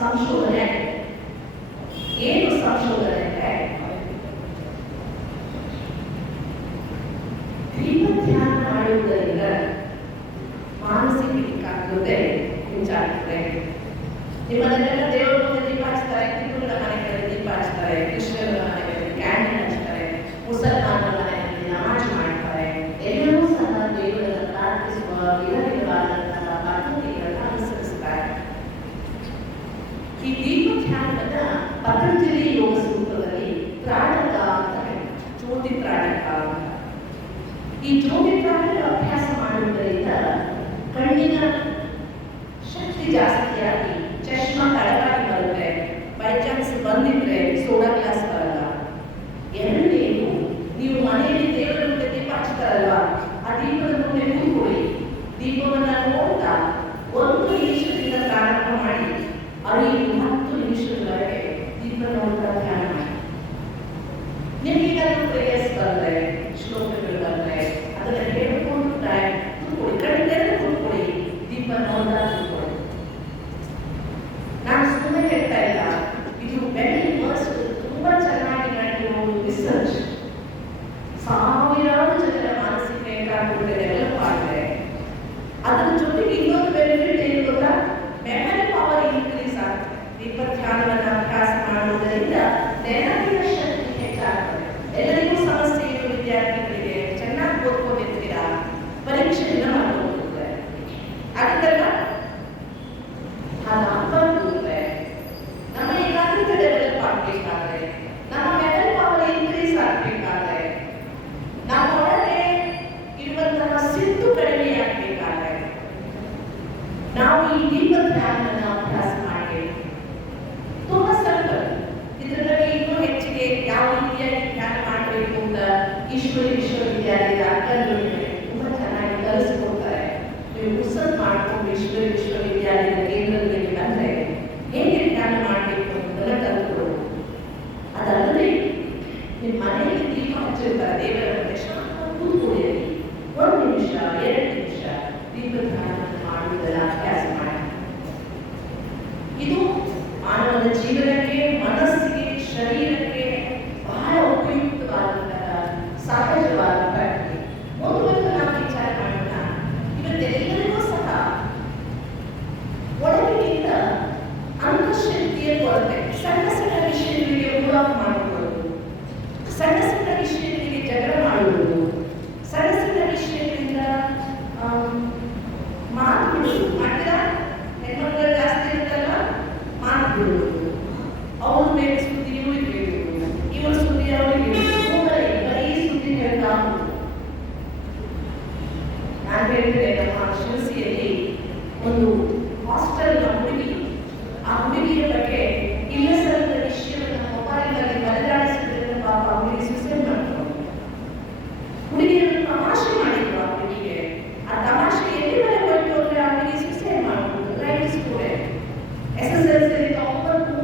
ಸಂಶೋಧನೆ ಆಗಿದೆ. ಏನು ಸಂಶೋಧನೆ ಅಂದ್ರೆ ದೀಪ ಧ್ಯಾನ ಮಾಡುವುದರಿಂದ ಮಾನಸಿಕ ಏಕಾಗ್ರತೆ ಹೆಚ್ಚಾಗ್ತದೆ. ನಿಮ್ಮನ್ನೆಲ್ಲ ದೇವರ ಮುಂದೆ ದೀಪ ಹಚ್ತಾರೆ, ಹಿಂದೂಗಳ ಮನೆಗಳಲ್ಲಿ ದೀಪ ಹಚ್ತಾರೆ, ಕ್ರಿಶ್ಚಿಯನ್ಗಳ ಮನೆಗಳಲ್ಲಿ ಕ್ಯಾಂಡಲ್ ಹಚ್ತಾರೆ, ಮುಸಲ್ಮಾನರ ಮನೆಯಲ್ಲಿ ನಮಾಜ್ ಮಾಡ್ತಾರೆ. ಎಲ್ಲರೂ ಸಹ ದೇವರನ್ನು ಪ್ರಾರ್ಥಿಸುವ ವಿಧವಿಧವಾದಂತಹ ಪದ್ಧತಿಗಳನ್ನು ಅನುಸರಿಸ್ತಾರೆ. ಈ ದೀಪ ಧ್ಯಾನವನ್ನ ಪತಂಜಲಿ ಯೋಗ ಸೂತ್ರದಲ್ಲಿ ತ್ರಾಟಕ ಅಂತ ಹೇಳ್ತಾರೆ, ಜ್ಯೋತಿ ತ್ರಾಟಕ ಅಂತ. ಈ ಜ್ಯೋತಿ ತ್ರಾಟಕ ಅಭ್ಯಾಸ ಮಾಡುವುದರಿಂದ ಕಣ್ಣಿನ ಶಕ್ತಿ ಜಾಸ್ತಿಯಾಗಿ ಚಶ್ಮಾ ತಳವಾಗಿ ಬರುತ್ತೆ. ಬೈ ಚಾನ್ಸ್ ಬಂದಿದ್ರೆ ಸೋಡಾ ಗ್ಲಾಸ್ ಬರಲ್ಲ. ಎರಡನೇದು, ನೀವು ಮನೆಯಲ್ಲಿ ದೇವರ ಮುಂದೆ ದೀಪ ಹಚ್ತಾರಲ್ವ, ಆ ದೀಪದ ಮುಂದೆ ಕೂತ್ಕೊಳ್ಳಿ. ದೀಪವನ್ನ ನೋಡ್ತಾ 1 ನಿಮಿಷದಿಂದ ಪ್ರಾರಂಭ ಮಾಡಿ 5-10 ನಿಮಿಷದವರೆಗೆ ದೀಪ ನೋಡ್ತಾ ಧ್ಯಾನ ಮಾಡಿ. ನಿಮಗೀಗಾದ್ರೂ ಪ್ರೇಯರ್ಸ್ ಬಂದ್ರೆ, ಶ್ಲೋಕಗಳು ಬಂದ್ರೆ ಅದನ್ನ ಹೇಳ್ಕೊಂಡು ಕೂತ್ಕೊಳ್ಳಿ, ಕಣ್ಣೆಲ್ಲ ಕೂತ್ಕೊಳ್ಳಿ, ದೀಪ ನೋಡ್ತಾ ಕೂತ್ಕೊಳ್ಳಿ. ನಾನು ಸುಮ್ಮನೆ ಹೇಳ್ತಾ ಇಲ್ಲ, ಇದು ವೆರಿ ಫಸ್ಟ್ ತುಂಬಾ ಚೆನ್ನಾಗಿ ನಡೆದಿರೋ ರಿಸರ್ಚ್. ಸಾವಿರಾರು ಜನರ ಮಾನಸಿಕ ಏಕಾಗ್ರತೆ ಡೆವಲಪ್ ಆಗಿದೆ. ಅದರ ಜೊತೆಗೆ ಇನ್ನೊಂದು ಬೆನಿಫಿಟ್ ಏನು ಗೊತ್ತಾ? ಮೆಮರಿ ಪವರ್ ಇನ್ಕ್ರೀಸ್ ಆಗ್ತದೆ. ದೀಪ ಧ್ಯಾನವನ್ನು ಅಭ್ಯಾಸ ಮಾಡುವುದರಿಂದ ನೆನಪಿನ ಶಕ್ತಿ ಹೆಚ್ಚಾಗ್ತದೆ. ಎಲ್ಲರಿಗೂ ಸಮಸ್ಯೆ ಇರೋ ವಿದ್ಯಾರ್ಥಿಗಳಿಗೆ ಚೆನ್ನಾಗಿ ಓದ್ಕೊಂಡಿರ್ತೀರಾ, ಪರೀಕ್ಷೆಯಿಂದ ಮಾಡ್ಕೊಂಡಿರ್ತಾರೆ, ಅದಕ್ಕೆಲ್ಲ ಹಾಗಾಗ್ಬಾರ್ದು. ನಮ್ಮ ಏಕಾಗ್ರತೆ ಡೆವಲಪ್ ಆಗ್ಬೇಕಾದ್ರೆ, ನಮ್ಮ ಮೆಮರಿ ಪವರ್ ಇನ್ಕ್ರೀಸ್ ಆಗ್ಬೇಕಾದ್ರೆ, ನಮ್ಮ ಒಳಗೆ ಇರುವಂತಹ ಸಿಟ್ಟು ಕಡಿಮೆ ಆಗ್ಬೇಕಾದ್ರೆ ನಾವು ಈ ದೀಪ ಧ್ಯಾನವನ್ನು ಅಭ್ಯಾಸ ಮಾಡಬೇಕು. ತುಂಬಾ ಸ್ವಲ್ಪ ಇದರಲ್ಲಿ ಇನ್ನೂ ಹೆಚ್ಚಿಗೆ ಯಾವ ರೀತಿಯಾಗಿ ಧ್ಯಾನ ಮಾಡಬೇಕು ಅಂತ ಈಶ್ವರಿ ವಿಶ್ವವಿದ್ಯಾಲಯದ ಅಕ್ಕಂಗಳಿಗೆ ತುಂಬಾ ಚೆನ್ನಾಗಿ ಕಲಿಸ್ಕೊಡ್ತಾರೆ. ನೀವು ಪುಸ್ತಕ ಮಾಡ್ಕೊಂಡು ಈಶ್ವರಿ ವಿಶ್ವವಿದ್ಯಾಲಯದ ಕೇಂದ್ರಗಳಿಗೆ ಬಂದ್ರೆ ಹೇಗೆ ಧ್ಯಾನ ಮಾಡಬೇಕು ಅಂತ ಕಲ್ತ್ಕೊಳ್ಳೋದು. ಅದಲ್ಲದೆ ನಿಮ್ಮ ಮನೆಯಲ್ಲಿ ದೀಪ ಹಚ್ಚಿರ್ತಾರೆ, ದೇವರ ಪ್ರದಕ್ಷಿಣ ಕೂತ್ಕೊಳ್ಳಿ, 1 ನಿಮಿಷ 2 ನಿಮಿಷ ದೀಪ ಧ್ಯಾನವನ್ನು ಮಾಡುವುದರ ಅಭ್ಯಾಸ ಮಾಡಿ. ಇದು ಮಾನವನ ಜೀವನಕ್ಕೆ, ಮನಸ್ಸಿಗೆ, ಶರೀರಕ್ಕೆ ಬಹಳ ಉಪಯುಕ್ತವಾದಂತಹ ಸಹಜವಾದ ಪ್ರಕ್ರಿಯೆ. ಒಂದು ನಾವು ವಿಚಾರ ಮಾಡೋಣ, ಇವತ್ತೆಲ್ಲರಿಗೂ ಸಹ ಒಳಗಿನಿಂದ ಅಂತಃಶಕ್ತಿಯ ಕೊರತೆ. ಸಣ್ಣ ಸಣ್ಣ ವಿಷಯಗಳಿಗೆ ಮೂಡ್ ಮಾಡುವುದು, ಸಣ್ಣ ಸಣ್ಣ ವಿಷಯಗಳಿಗೆ ಜಗಳ ಮಾಡುವುದು, ಸಣ್ಣ ಸಣ್ಣ ವಿಷಯಗಳಿಂದ ಮಾತು ಬಿಡುವುದು. ಮಾಡಿದ ಹೆಣ್ಮಕ್ಳು ಜಾಸ್ತಿ ಇರುತ್ತಲ್ಲ, ಮಾತು ಬಿಡುವುದು. ಅವ್ರು ಬೇರೆ ಸುದ್ದಿ ಇವ್ರಿಗೆ ಹೇಳುವುದು, ಇವ್ರ ಸುದ್ದಿ ಅವ್ರಿಗೆ ಹೇಳುವುದು, ಬರೀ ಸುದ್ದಿ ಹೇಳ್ತಾ ಹೋಗುದು. ನಾನು ಹೇಳಿದ್ರೆ ನಮ್ಮ ಶಿರಸಿಯಲ್ಲಿ ಒಂದು ಹಾಸ್ಟೆಲ್ನ ಹುಡುಗಿ, ಆ ಹುಡುಗಿಯ ಬಗ್ಗೆ ಇಲ್ಲಸಲ್ಲದ ವಿಷಯವನ್ನು ಮೊಬೈಲ್ನಲ್ಲಿ ಬದಲಾಯಿಸಿದ್ರೆ ಪಾಪ ಹುಡುಗಿ ಸುಸೈಡ್ ಮಾಡ್ಕೊಂಡು ಹುಡುಗಿಯನ್ನು ತಮಾಷೆ ಮಾಡಿದ್ರು. ಆ ಹುಡುಗಿಗೆ ಆ ತಮಾಷೆ ಎಲ್ಲಿವರೆಗೆ ಹೋಯ್ತು ಅಂದ್ರೆ ಆ ಹುಡುಗಿ ಸುಸೈಡ್ ಮಾಡ್ಬೋದು. ರೈಟ್ ಸ್ಟೂಡೆಂಟ್ SSLC 90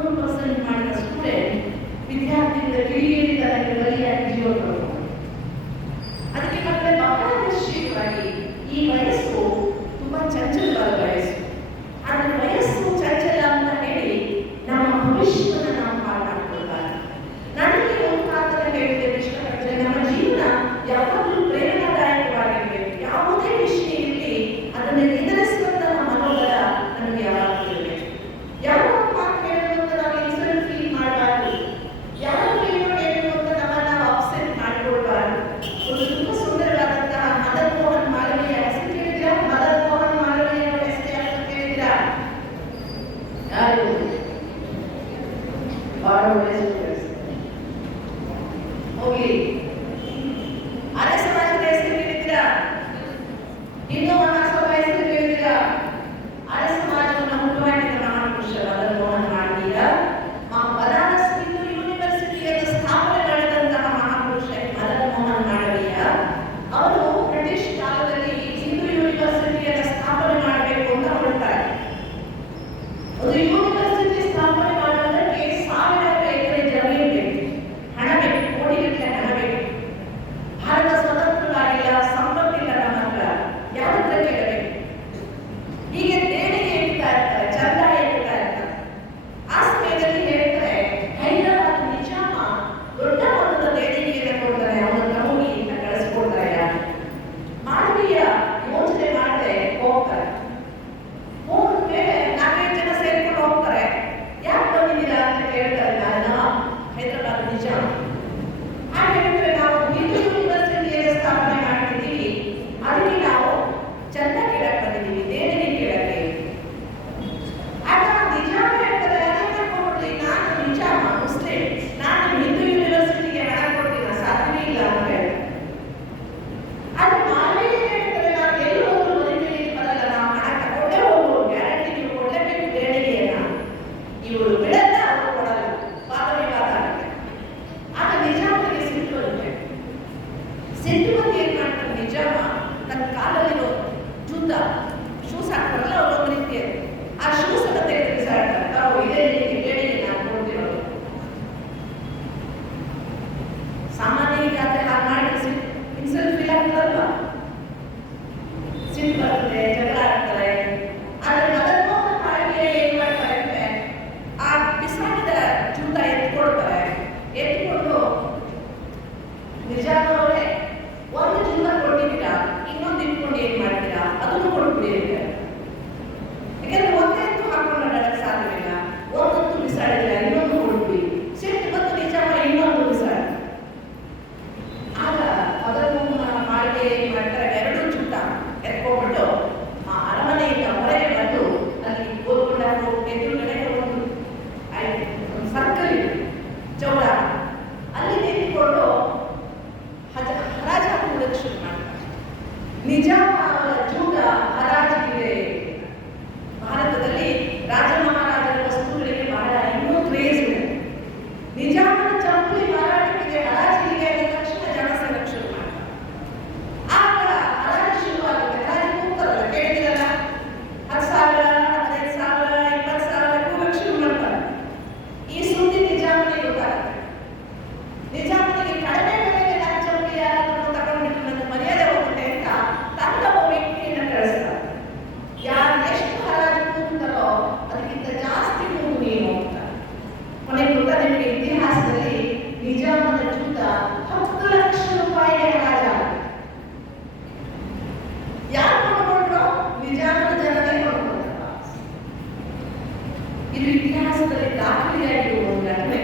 ಇದು ಇತಿಹಾಸದಲ್ಲಿ ದಾಖಲೆಯಾಗಿರುವ ಒಂದು ಘಟನೆ.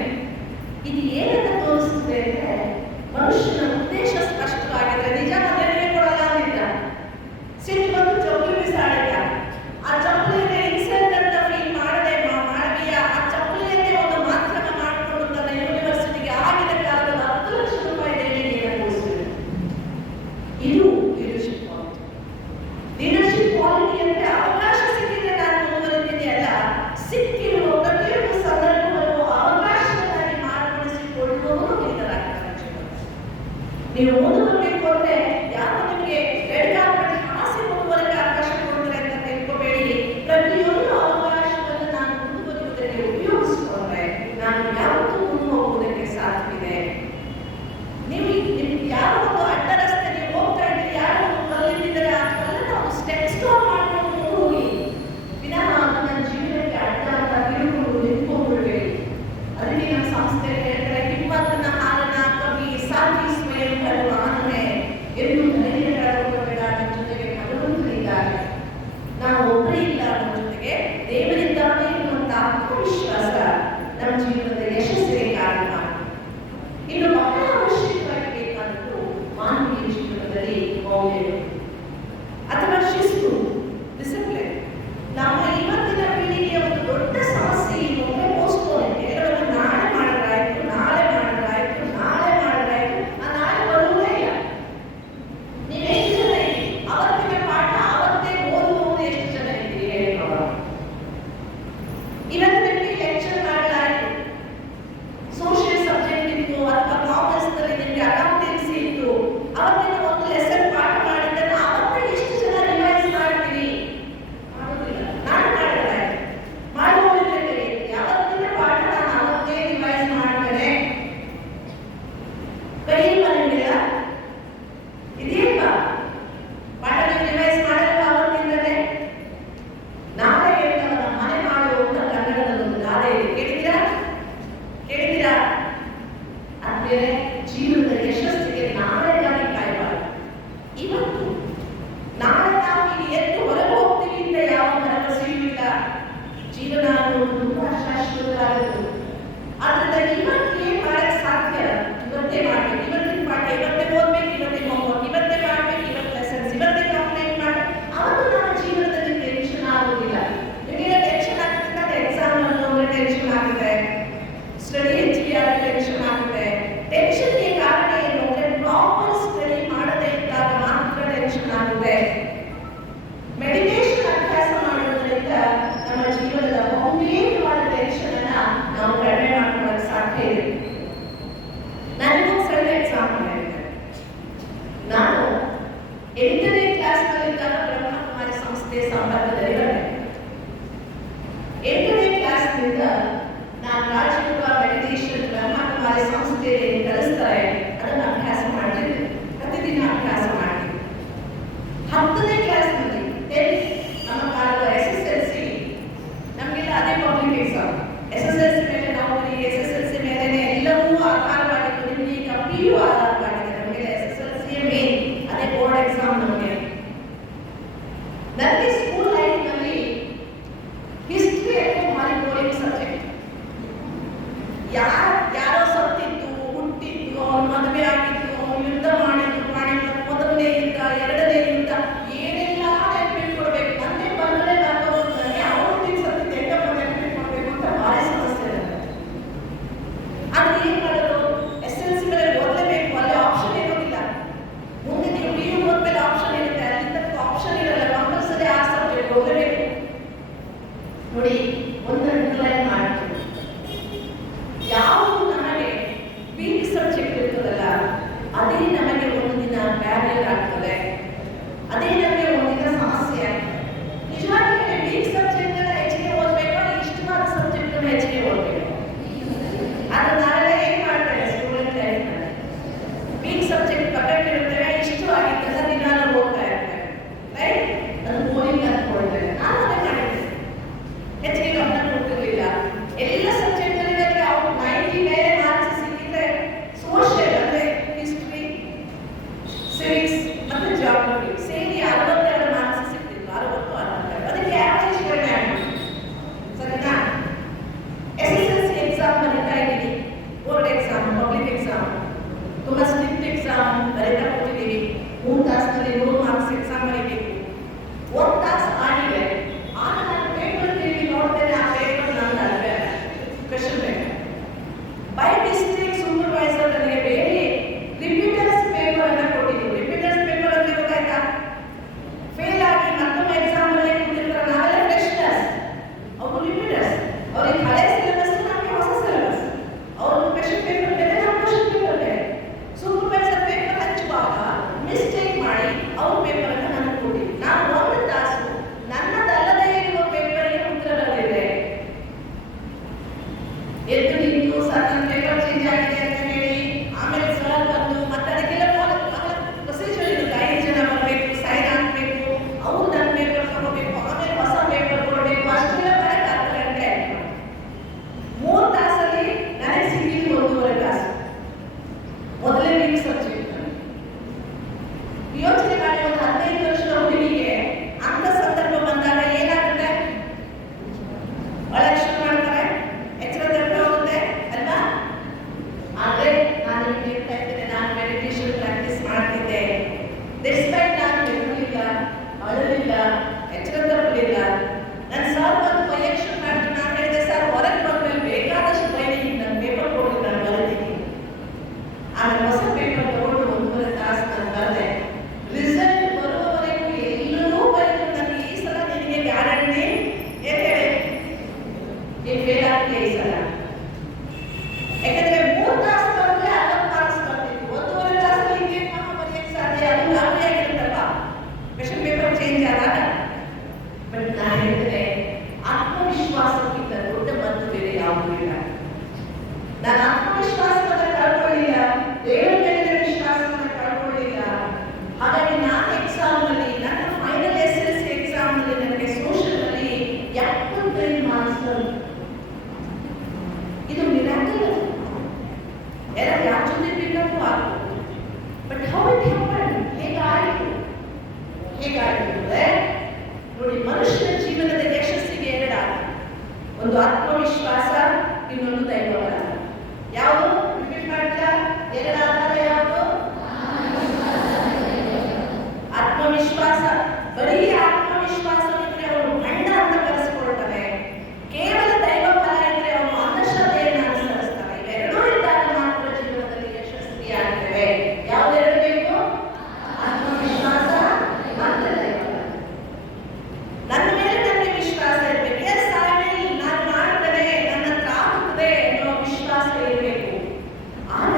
ಇದು ಏನಂತ ತೋರಿಸ್ತದೆ ಅಂದ್ರೆ ಮನುಷ್ಯನ ಉದ್ದೇಶ ಸ್ಪಷ್ಟವಾಗಿದ್ರೆ ನಿಜ ಮನೆಯೇ ಕೊಡಲ್ಲ ಅಂತಿದ್ದ. ಸಿಟ್ಟು ಬಂದು ಚಪ್ಪಲಿ ಬಿಸಾಡಿದ. ಆ ಚಪ್ಪಲಿಗೆ ಇನ್ಸಲ್ಟ್ ಅಂತ ಫೀಲ್ ಮಾಡದೆ ಮಾಡಬೀಯ ಆ ಚಪ್ಪಲಿಯನ್ನೇ ಒಂದು ಮಾಧ್ಯಮ ಮಾಡಿಕೊಂಡು ತನ್ನ ಯೂನಿವರ್ಸಿಟಿಗೆ ಆಗಿನ ಕಾಲದ 10 ಲಕ್ಷ ರೂಪಾಯಿ ದೇಣಿಗೆಯನ್ನು ಕೊಡಿಸಿದೆ. ಇದು ಲೀಡರ್ಶಿಪ್ ಕ್ವಾಲಿಟಿ. ಲೀಡರ್ಶಿಪ್ ಕ್ವಾಲಿಟಿ ಅಂದ್ರೆ ಅವಕಾಶ ಸಿಕ್ಕಿದ್ರೆ ನಾನು ಮುಂದುವರಿತೀನಿ ಅಲ್ಲ, ಸಿಕ್ಕಿರುವ ಪ್ರತಿಯೊಂದು ಸಂದರ್ಭವನ್ನು ಅವಕಾಶವನ್ನಾಗಿ ಮಾರ್ಪಡಿಸಿಕೊಳ್ಳುವವರು ಲೀಡರ್ ಆಗ್ತಾರೆ. ನೀವು ಮುಂದುವರಬೇಕು ಅಂದ್ರೆ ಯಾರು ನಿಮಗೆ ರೆಡ್ ಕಾರ್ಪೆಟ್ ಹಾಸಿ ಮುಂದುವರೆಗೆ ಅವಕಾಶ ಕೊಡ್ತಾರೆ ಅಂತ ತಿಳ್ಕೋಬೇಡಿ. ಪ್ರತಿಯೊಂದು ಅವಕಾಶವನ್ನು ನಾನು ಮುಂದುವರಿಯುವುದಕ್ಕೆ ಉಪಯೋಗಿಸಿಕೊಂಡ್ರೆ ನಾನು ಯಾವತ್ತೂ ಮುಂದೆ ಹೋಗುವುದಕ್ಕೆ ಸಾಧ್ಯವಿದೆ. ನೀವು ಯಾರೋ ಒಂದು ಅಡ್ಡ ರಸ್ತೆ ನೀವು ಹೋಗ್ತಾ ಇದ್ದೀರಿ, ಯಾರೋ ಒಂದು ಕಲ್ಲಿದ್ದರೆ ಆ ಕಲ್ಲನ್ನು ಒಂದು ಸ್ಟೆಪ್ ಸ್ಟೋರ್ ಮಾಡ್ಕೊಂಡು ಹೋಗಿ ವಿನಃ ಅದು ನನ್ನ ಜೀವನಕ್ಕೆ ಅಡ್ಡ ಅಂತ ತಿಳ್ಕೊಂಡು ನಿಂತ್ಕೊಂಡ್ಬಿಡ್ಬೇಡಿ. ಅದಕ್ಕೆ ನಮ್ಮ ಸಂಸ್ಥೆ ಹೇಳ್ತಾರೆ, ಹಿಮ್ಮತ್ತನ ಹಾಲನ ಕವಿ ಸಾಧಿ ಸ್ವಯಂ ಕರುವಾನೆ ಎಂದು ಧೈರ್ಯಬೇಡ. ನಮ್ಮ ಜೊತೆಗೆ ಭಗವಂತನಿದ್ದಾರೆ, ನಾವು ಒಬ್ಬರೇ ಇಲ್ಲ. ನಮ್ಮ ಜೊತೆಗೆ ದೇವರಿದ್ದಾನೆ ಎನ್ನುವಂತಹ ಆತ್ಮವಿಶ್ವಾಸ ನಮ್ಮ ಜೀವನದ ಯಶಸ್ಸಿಗೆ ಕಾರಣ. ಇನ್ನು ಬಹಳ ಅವಶ್ಯಕವಾಗಿ ಬೇಕಾದದ್ದು ಮಾನವೀಯ ಜೀವನದಲ್ಲಿ ಮೌಲ್ಯಗಳು ಅಥವಾ ಶಿಸ್ತು, ಡಿಸಿಪ್ಲಿನ್. ನಮ್ಮ ಇವತ್ತಿನ ಪೀಳಿಗೆಯ ಒಂದು ದೊಡ್ಡ ಸಮಸ್ಯೆ ಏನು ಅಂದ್ರೆ ಪೋಸ್ಟ್ಪೋನ್. ಎಲ್ಲವನ್ನು ನಾಳೆ ಮಾಡಿದ್ರಾಯ್ತು, ನಾಳೆ ಮಾಡಿದ್ರಾಯ್ತು, ನಾಳೆ ಮಾಡಿದ್ರಾಯ್ತು, ಆ ನಾಳೆ ಬರುವುದೇ ಇಲ್ಲ. ನೀವು ಎಷ್ಟು ಜನ ಇದ್ದೀರಿ ಅವತ್ತಿನ ಪಾಠ ಅವತ್ತೇ ಓದುವವರು ಎಷ್ಟು ಜನ ಇದ್ದೀರಿ ಹೇಳಿ ನೋಡೋಣ. ಇವತ್ತು ನಿಮಗೆ ಲೆಕ್ಚರ್ ಮಾಡಲಾಯಿತು, ಸೋಷಿಯಲ್ ಸಬ್ಜೆಕ್ಟ್ ಇತ್ತು ಅಥವಾ ಕಾಮರ್ಸ್ನಲ್ಲಿ ನಿಮಗೆ ಅಕೌಂಟೆನ್ಸಿ ಇತ್ತು, ಅವತ್ತಿನ ಒಂದು ಲೆಸನ್ ಪಾಠ ಮಾಡಿದ್ದನ್ನು ಅವತ್ತೇ ಎಷ್ಟು ಜನ ರಿವೈಸ್ ಮಾಡ್ತೀರಿ? ಮಾಡೋದಿಲ್ಲ. ನಾನು ಮಾಡಿದ್ರಾಯ್ತು, ಮಾಡುವವರಿಗೆ ಯಾವತ್ತಿನ ಪಾಠ ನಾನು ಅವತ್ತೇ ರಿವೈಸ್ ಮಾಡ್ತೇನೆ. ಕೈಯಲ್ಲಿ ನಿಮಗೆಲ್ಲ ಇದೆಯಲ್ವಾ? ಪಾಠ ರಿವೈಸ್ ಮಾಡಲ್ವಾ ಅವತ್ತಿಂದಲೇ? ನಾಳೆ ಹೇಳ್ತಾರ ಮನೆ ಮಾಡು ಅಂತ ಕನ್ನಡದಲ್ಲಿ ಒಂದು ಗಾದೆ ಇದೆ, ಕೇಳಿದ್ದೀರಾ? ಕೇಳಿದ್ದೀರಾ? ಅಂದ್ರೆ ಜೀವನದ ಯಶಸ್ಸಿಗೆ ನಾಳೆಗಾಗಿ ಕಾಯಬಾರದು. ಇವತ್ತು ನಾಳೆ ನಾವು ಇಲ್ಲಿ ಎದ್ದು ಹೊರಗೆ ಹೋಗ್ತೀವಿ ಅಂತ ಯಾವ ಭರವಸೆಯೂ ಇಲ್ಲ. ಜೀವನ ಅನ್ನೋದು ತುಂಬಾ ಶಾಶ್ವತವಾದದ್ದು. ಆದ್ರಿಂದ ಇವತ್ತು ಏನ್ ಮಾಡಕ್ ಸಾಧ್ಯ ಇವತ್ತೇ ಮಾಡ್ಬೇಕು. ಇವತ್ತಿನ ಪಾಠ ಇವತ್ತೇ ಓದ್ಬೇಕು, ಇವತ್ತೇ ಹೋಗ್ಬೇಕು, ಇವತ್ತೇ ಮಾಡ್ಬೇಕು, ಇವತ್ತು ಲೆಸನ್ಸ್ ಇವತ್ತೇ ಕಂಪ್ಲೀಟ್ ಮಾಡ್ಬೇಕು. ಅವತ್ತು ನಮ್ಮ ಜೀವನದಲ್ಲಿ ಟೆನ್ಷನ್ ಆಗೋದಿಲ್ಲ. ನಿಮಗೆ ಟೆನ್ಷನ್ ಆಗ್ತದೆ, ಎಕ್ಸಾಮ್ ಅನ್ನೋದ್ರೆ ಟೆನ್ಷನ್ ಆಗುತ್ತೆ, ಸ್ಟಡಿ ಹೆಚ್ಚಿಗೆ ಆದ ಟೆನ್ಷನ್ ಆಗುತ್ತೆ. ಟೆನ್ಷನ್ಗೆ ಕಾರಣ ಏನು ಅಂದ್ರೆ ಪ್ರಾಪರ್ ಸ್ಟಡಿ ಮಾಡದೇ ಇದ್ದಾಗ ಮಾತ್ರ ಟೆನ್ಷನ್ ಆಗುತ್ತೆ. ಮೆಡಿಟೇಷನ್ ಅಭ್ಯಾಸ ಮಾಡೋದ್ರಿಂದ ನಮ್ಮ ಜೀವನದ ಬಹುತೇಕವಾದ ಟೆನ್ಷನ್ ಅನ್ನ ನಾವು ಕಡಿಮೆ ಮಾಡ್ಕೊಳ್ಳೋಕೆ ಸಾಧ್ಯ ಇದೆ. ನನಗೊಂದು ಸಣ್ಣ ಎಕ್ಸಾಂಪಲ್ ಹೇಳ್ತೇನೆ. ಆಗಿದೆಯಾ ಈ ಸಲ? ಯಾಕಂದ್ರೆ 3 ತಾಸು ಬಂದ್ರೆ 60 ಮಾರ್ಕ್ಸ್ ಬರ್ತಿತ್ತು. 1.5 ತಾಸಲ್ಲಿ ಹಿಂಗೆ ನಮ್ಮ ಬರೆಯಕ್ಕೆ ಸಾಧ್ಯ? ಅದು ಗಾಬರಿ ಆಗಿರುತ್ತಲ್ಲ ಕ್ವೆಶ್ಚನ್ ಪೇಪರ್ ಚೇಂಜ್ ಆದಾಗ. ಬಟ್ ನಾನು ಹೇಳಿದ್ರೆ ಆತ್ಮವಿಶ್ವಾಸಕ್ಕಿಂತ ದೊಡ್ಡ ಮದ್ದು ಬೇರೆ ಯಾವುದೂ ಇಲ್ಲ. ನಾನು ಆತ್ಮವಿಶ್ವಾಸವನ್ನ ಕಳ್ಕೊಳ್ಳಿಲ್ಲ, ದೇವರ ಮೇಲೆ ವಿಶ್ವಾಸವನ್ನ ಕಳ್ಕೊಳ್ಳಿಲ್ಲ. ಹಾಗಾಗಿ ನಾನು ಎಕ್ಸಾಮ್ ನಲ್ಲಿ, ನನ್ನ ಫೈನಲ್ SSLC ಎಕ್ಸಾಮ್ ನಲ್ಲಿ ನನಗೆ ಸೋಷಿಯಲ್ ನಲ್ಲಿ 75 ಮಾರ್ಕ್ಸ್ ಬಂತು. ಇದು ಮಿರಾಕಲ್. ಎಲ್ಲ ಯಾರ ಜೊತೆ ಬೇಕಾದ್ರೂ ಆಗ್ಬೋದು. But how it happen? ಹೇಗಾಯಿತು ಅಂದ್ರೆ ನೋಡಿ, ಮನುಷ್ಯನ ಜೀವನದ ಯಶಸ್ಸಿಗೆ ಎರಡಾಗ, ಒಂದು ಆತ್ಮವಿಶ್ವಾಸ, ಇನ್ನೊಂದು ದೈವಬಲ. ಯಾವುದು ರಿಪೀಟ್ ಮಾಡ್ತೀರಾ? ಎರಡಾದ ಯಾವುದು? ಆತ್ಮವಿಶ್ವಾಸ. ಬರೀ ಆತ್ಮವಿಶ್ವಾಸವಿದ್ರೆ ಅವನು ಗಂಡ ಅಂತ ಕರೆಸಿಕೊಳ್ತಾನೆ. ಕೇವಲ ದೈವ ಫಲ ಇದ್ರೆ ಅವನು ಅಂಧಶ್ರದ್ಧೆಯನ್ನು ಅನುಸರಿಸ್ತಾನೆ. ಇವೆರಡೂ ಇದ್ದಾಗ ಮಾತ್ರ ಜೀವನದಲ್ಲಿ ಯಶಸ್ವಿಯಾಗ್ತೇವೆ. ಯಾವುದೆರಡು ಬೇಕು? ಆತ್ಮವಿಶ್ವಾಸ ಮತ್ತು ದೈವಫಲ. ನನ್ನ ಮೇಲೆ ನನಗೆ ವಿಶ್ವಾಸ ಇರಬೇಕು. ಎಸ್ ಐ ವಿಲ್, ನಾನು ಮಾಡ್ತೇನೆ, ನನ್ನ ಹತ್ರ ಆಗುತ್ತದೆ ಅನ್ನೋ ವಿಶ್ವಾಸ ಇರಬೇಕು. ಆಗ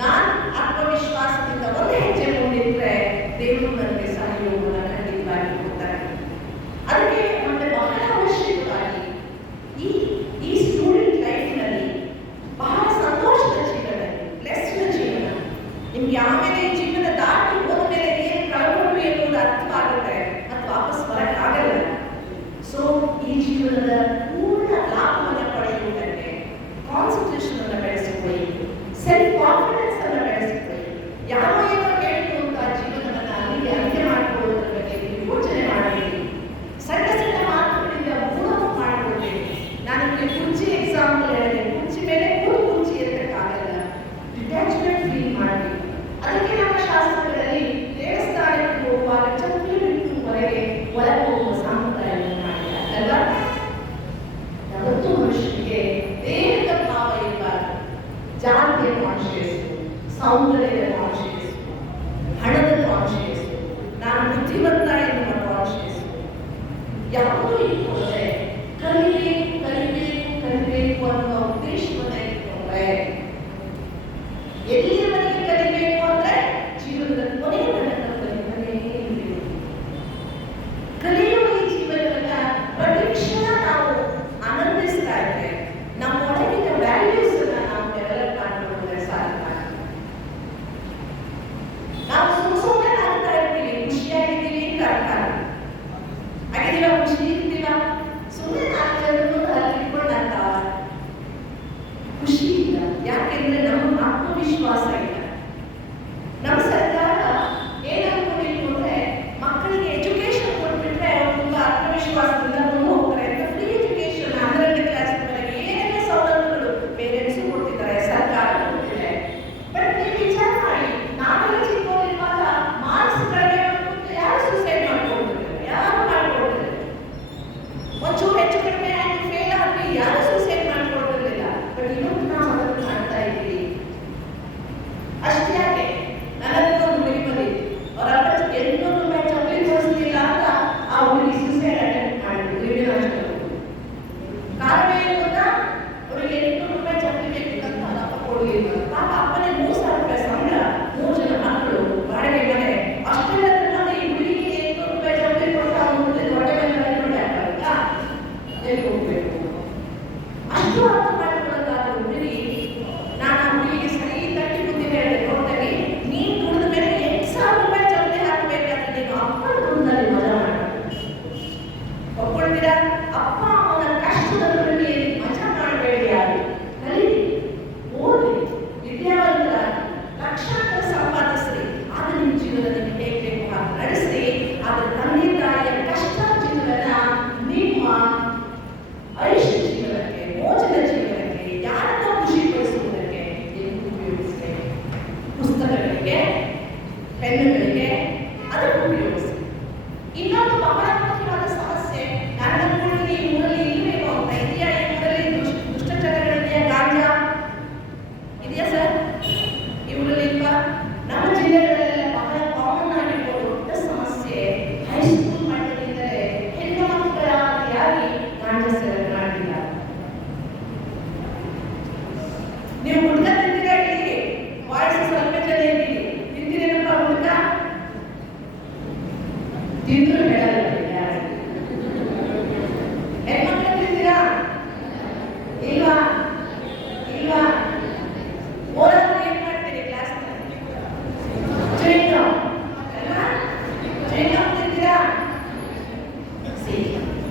ನಾನು ಆತ್ಮವಿಶ್ವಾಸದಿಂದ ಒಂದು ಹೆಜ್ಜೆ ಮುಂದಿಟ್ಟರೆ ದೇವರು ನನಗೆ ಸಹಯೋಗವನ್ನು ಖಂಡಿತವಾಗಿ ಕೊಡ್ತಾರೆ. ಅದಕ್ಕೆ ನಮಗೆ ಬಹಳ ಅವಶ್ಯಕವಾಗಿ ಈ ಸ್ಟೂಡೆಂಟ್ ಲೈಫ್ನಲ್ಲಿ ಬಹಳ ಸಂತೋಷದ ಜೀವನ, ಬ್ಲೆಸ್ಡ್ ಜೀವನ. ನಿಮ್ಗೆ ಆಮೇಲೆ ಈ ಜೀವನ ದಾಟಿ ಹೋದ್ಮೇಲೆ ಏನು ಕಳ್ಕೊಂಡು ಎನ್ನುವುದು ಅರ್ಥವಾಗುತ್ತೆ ಮತ್ತು ವಾಪಸ್ ಬರಕ್ಕಾಗಲ್ಲ. ಸೊ ಈ ಜೀವನದ ಪೂರ್ಣ ಲಾಭವನ್ನು ಪಡೆಯುವುದಕ್ಕೆ ಕಾನ್ಸಂಟ್ರೇಷನ್ ಅನ್ನು ಬೆಳೆಸಿಕೊಳ್ಳಿ, ಸೆಲ್ಫ್ ಕಾನ್ಫಿಡೆನ್ಸ್ ಅನ್ನು ಬೆಳೆಸಿಕೊಳ್ಳಿ. ಯಾರೋ ಏನೋ ಹೇಳಿದ್ರು ಅಂತ ಜೀವನವನ್ನು ಅಲ್ಲಿಗೆ ಅಂತ್ಯ ಮಾಡಿಕೊಳ್ಳುವುದರ ಬಗ್ಗೆ ನೀವು ಯೋಚನೆ ಮಾಡಬೇಡಿ. ಸಣ್ಣ ಸಣ್ಣ ಮಾತುಗಳಿಂದ ಮೂಢವು ಮಾಡಿಕೊಳ್ಬೇಡಿ. ನಾನು ನಿಮಗೆ ಕುರ್ಚಿ ಎಕ್ಸಾಂಪಲ್ ಹೇಳಿದೆ. ಕುರ್ಚಿ ಮೇಲೆ ಕುರ್ಚಿ ಎತ್ತಕ್ಕಾಗಲ್ಲ, ಡಿಟ್ಯಾಚ್ಮೆಂಟ್ ಫೀಲ್ ಮಾಡಬೇಕು. ಅದಕ್ಕೆ ನಮ್ಮ ಶಾಸ್ತ್ರಗಳಲ್ಲಿ ದೇವಸ್ಥಾನಕ್ಕೆ ಹೋಗುವಾಗ ಚಪ್ಪಲಿ ಬಿಟ್ಟು ಹೊರಗೆ ಒಳಗೆ ಹೋಗುವ ಸಂಪ್ರದಾಯವನ್ನು ಮಾಡಿದ್ದಾರೆ ಅಲ್ವಾ? ಯಾವತ್ತೂ ಮನುಷ್ಯನಿಗೆ ದೇಹದ ಭಾವ ಇರಬಾರದು. ಜಾತಿಯ ಕಾನ್ಶಿಯಸ್, ಸೌಂದರ್ಯದ ಕಾನ್ಶಿಯಸ್, ಹಣದ ಕಾನ್ಶಿಯಸ್, ನಾನು ಬುದ್ಧಿವಂತ ಎನ್ನುವ ಕಾನ್ಶಿಯಸ್ ಯಾವುದೂ ಇಟ್ಕೊಂಡ್ರೆ ಕಲಿಬೇಕು ಅನ್ನುವ ಉದ್ದೇಶವನ್ನ ಇಟ್ಕೊಂಡ್ರೆ ಎಲ್ಲಿಯವರೆಗೆ ಕಲಿಬೇಕು ಅಂದ್ರೆ ಜೀವನದ ಕೊನೆಯ ತನಕ ಕಲಿತಾನೇ ಇರಬೇಕು. ಕಲಿಯುವ ಈ ಜೀವನವನ್ನ ಪ್ರತಿಕ್ಷಣ ನಾವು ಆನಂದಿಸ್ತಾ ಇದ್ರೆ ನಮ್ಮೊಳಗಿನ ವ್ಯಾಲ್ಯೂಸ್ ಅನ್ನ ನಾವು ಡೆವಲಪ್ ಮಾಡಿಕೊಳ್ಳೋದ್ರೆ ಸಾಧ್ಯ. ನಾವು ಸುಮ್ಮನೆ ಆಗ್ತಾ ಇರ್ತೀವಿ, ಖುಷಿಯಾಗಿದ್ದೀವಿ ಅಂತ ಅರ್ಥ. ಹಾಗಿದ್ದೀವ? ಖುಷಿ ಇರ್ತೀವ? ಸುಮ್ಮನೆ ಇಟ್ಕೊಂಡು ಅಂತ ಖುಷಿ ಇಲ್ಲ. ಯಾಕೆಂದ್ರೆ ನಮ್ಮ ಆತ್ಮವಿಶ್ವಾಸ ಇಲ್ಲ. ನಮ್ಮ ಸರ್ಕಾರ ಏನ್ ಅನ್ಕೊಂಡಿತ್ತು ಅಂದ್ರೆ ಮಕ್ಕಳಿಗೆ ಎಜುಕೇಶನ್ ಕೊಟ್ಬಿಟ್ರೆ ಅವ್ರು ತುಂಬಾ ಆತ್ಮವಿಶ್ವಾಸದಿಂದ ಮುಂದೆ ಹೋಗ್ತಾರೆ ಅಂತ ಫ್ರೀ ಎಜುಕೇಶನ್ 12ನೇ ಕ್ಲಾಸ್ ವರೆಗೆ ಏನೆಲ್ಲ ಸವಲತ್ತುಗಳು ಪೇರೆಂಟ್ಸ್ ಕೊಡ್ತಿದ್ದಾರೆ, ಸರ್ಕಾರ ಕೊಡ್ತಿದೆ. ಬಟ್ ನೀವು ವಿಚಾರ ಮಾಡಿ, ನಾವೆಲ್ಲ ಚಿಕ್ಕವರಿರುವಾಗ ಮಾರ್ಕ್ಸ್ ಕಡಿಮೆ ಬಂತು ಯಾರು ಸೂಸೈಡ್ ಮಾಡ್ಕೊಂಡಿದ್ದಾರೆ? ಯಾರು ಮಾಡ್ಕೊಂಡಿದ್ದಾರೆ? ಒಂಚೂರು ಹೆಚ್ಚು ಕಡಿಮೆ ಆಗಿ ಫೇಲ್ ಆಗಿ ಯಾರು ಸೂಸೈಡ್ ಮಾಡ್ಕೊಂಡಿರಲಿಲ್ಲ. ಬಟ್ ಇವತ್ತು ನಾವು ಅದನ್ನು ಮಾಡ್ತಾ ಇದ್ದೀವಿ.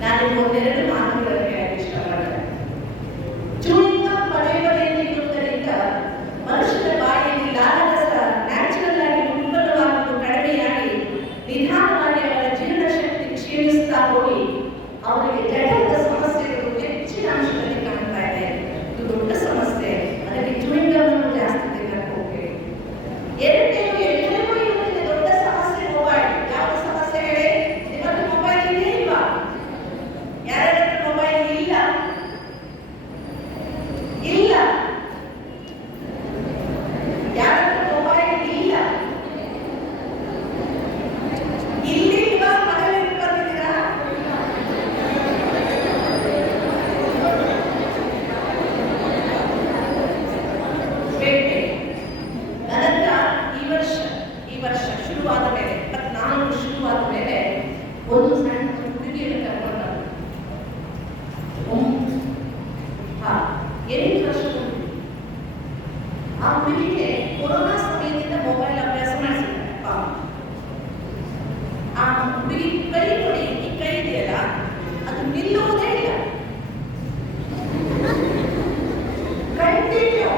ನಾನು ಒಂದೆರಡು ಮಾತುಗಳನ್ನು ಹೇಳಕ್ಕೆ ಇಷ್ಟಪಡ್ತೇನೆ. ಚೂಯಿಂಗ್ ಗಮ್ ಪದೇ ಪದೇ ತಿನ್ನುವುದರಿಂದ ಮನುಷ್ಯನ ಬಾಯಿಯಲ್ಲಿ ಲಾಲಾರಸ ನ್ಯಾಚುರಲ್ ಆಗಿ ಉತ್ಪನ್ನವಾಗುವುದು ಕಡಿಮೆಯಾಗಿ ನಿಧಾನವಾಗಿ ಅವರ ಜೀರ್ಣಶಕ್ತಿ ಕ್ಷೀಣಿಸ್ತಾ ಹೋಗಿ ಅವರಿಗೆ ಜಠರದ ಸಮಸ್ಯೆಗಳು ಹೆಚ್ಚಿನ ಅಂಶದಲ್ಲಿ ಕಾಣ್ತಾ ಇದೆ. ಇದು ದೊಡ್ಡ ಸಮಸ್ಯೆ. ಅದಕ್ಕೆ ಚೂಯಿಂಗ್ ಗಮ್ ಅನ್ನು ಜಾಸ್ತಿ ತಿನ್ನಕ್ಕೆ ಹೋಗ್ಬೇಕು. ಎರಡನೇದು ಎಲ್ಲರಿಗೂ ಇರುವುದಿಲ್ಲ ದೊಡ್ಡ ಸಮಸ್ಯೆ ಮೊಬೈಲ್. ಯಾವ ಸಮಸ್ಯೆ ಹೇಳಿ? ನಿಮ್ಮಲ್ಲಿ ಮೊಬೈಲ್ ಇದೆ ಇಲ್ವಾ? ಯಾರ ಮೊಬೈಲ್ ಇಲ್ಲ? ಇಲ್ಲ. ಯಾರ ಮೊಬೈಲ್ ಇಲ್ಲ? ಇಲ್ಲಿಲ್ವಾ? ಮನೆಯಲ್ಲಿ ಬಂದಿದ್ದೀರಾ? ಬೇಕೆ. ನನ್ನ ಈ ವರ್ಷ ಶುರುವಾದ ಮೇಲೆ 24 ಶುರುವಾದ ಮೇಲೆ ಒಂದು ಸಣ್ಣ ಹುಡುಗಿಯನ್ನು ಕರ್ಕೊಂಡು 8 ವರ್ಷ ಆ ಹುಡುಗಿಗೆ ಕೊರೋನಾ ಸಮಯದಿಂದ ಮೊಬೈಲ್ ಅಭ್ಯಾಸ ಮಾಡಿಸಿದ್ದಾರೆ. ಆ ಹುಡುಗಿ ಕೈ ನೋಡಿ, ಈ ಕೈ ಇದೆಯಲ್ಲ ಅದು ನಿಲ್ಲುವುದೇ ಇಲ್ಲ. ಕಂಟಿನ್ಯೂ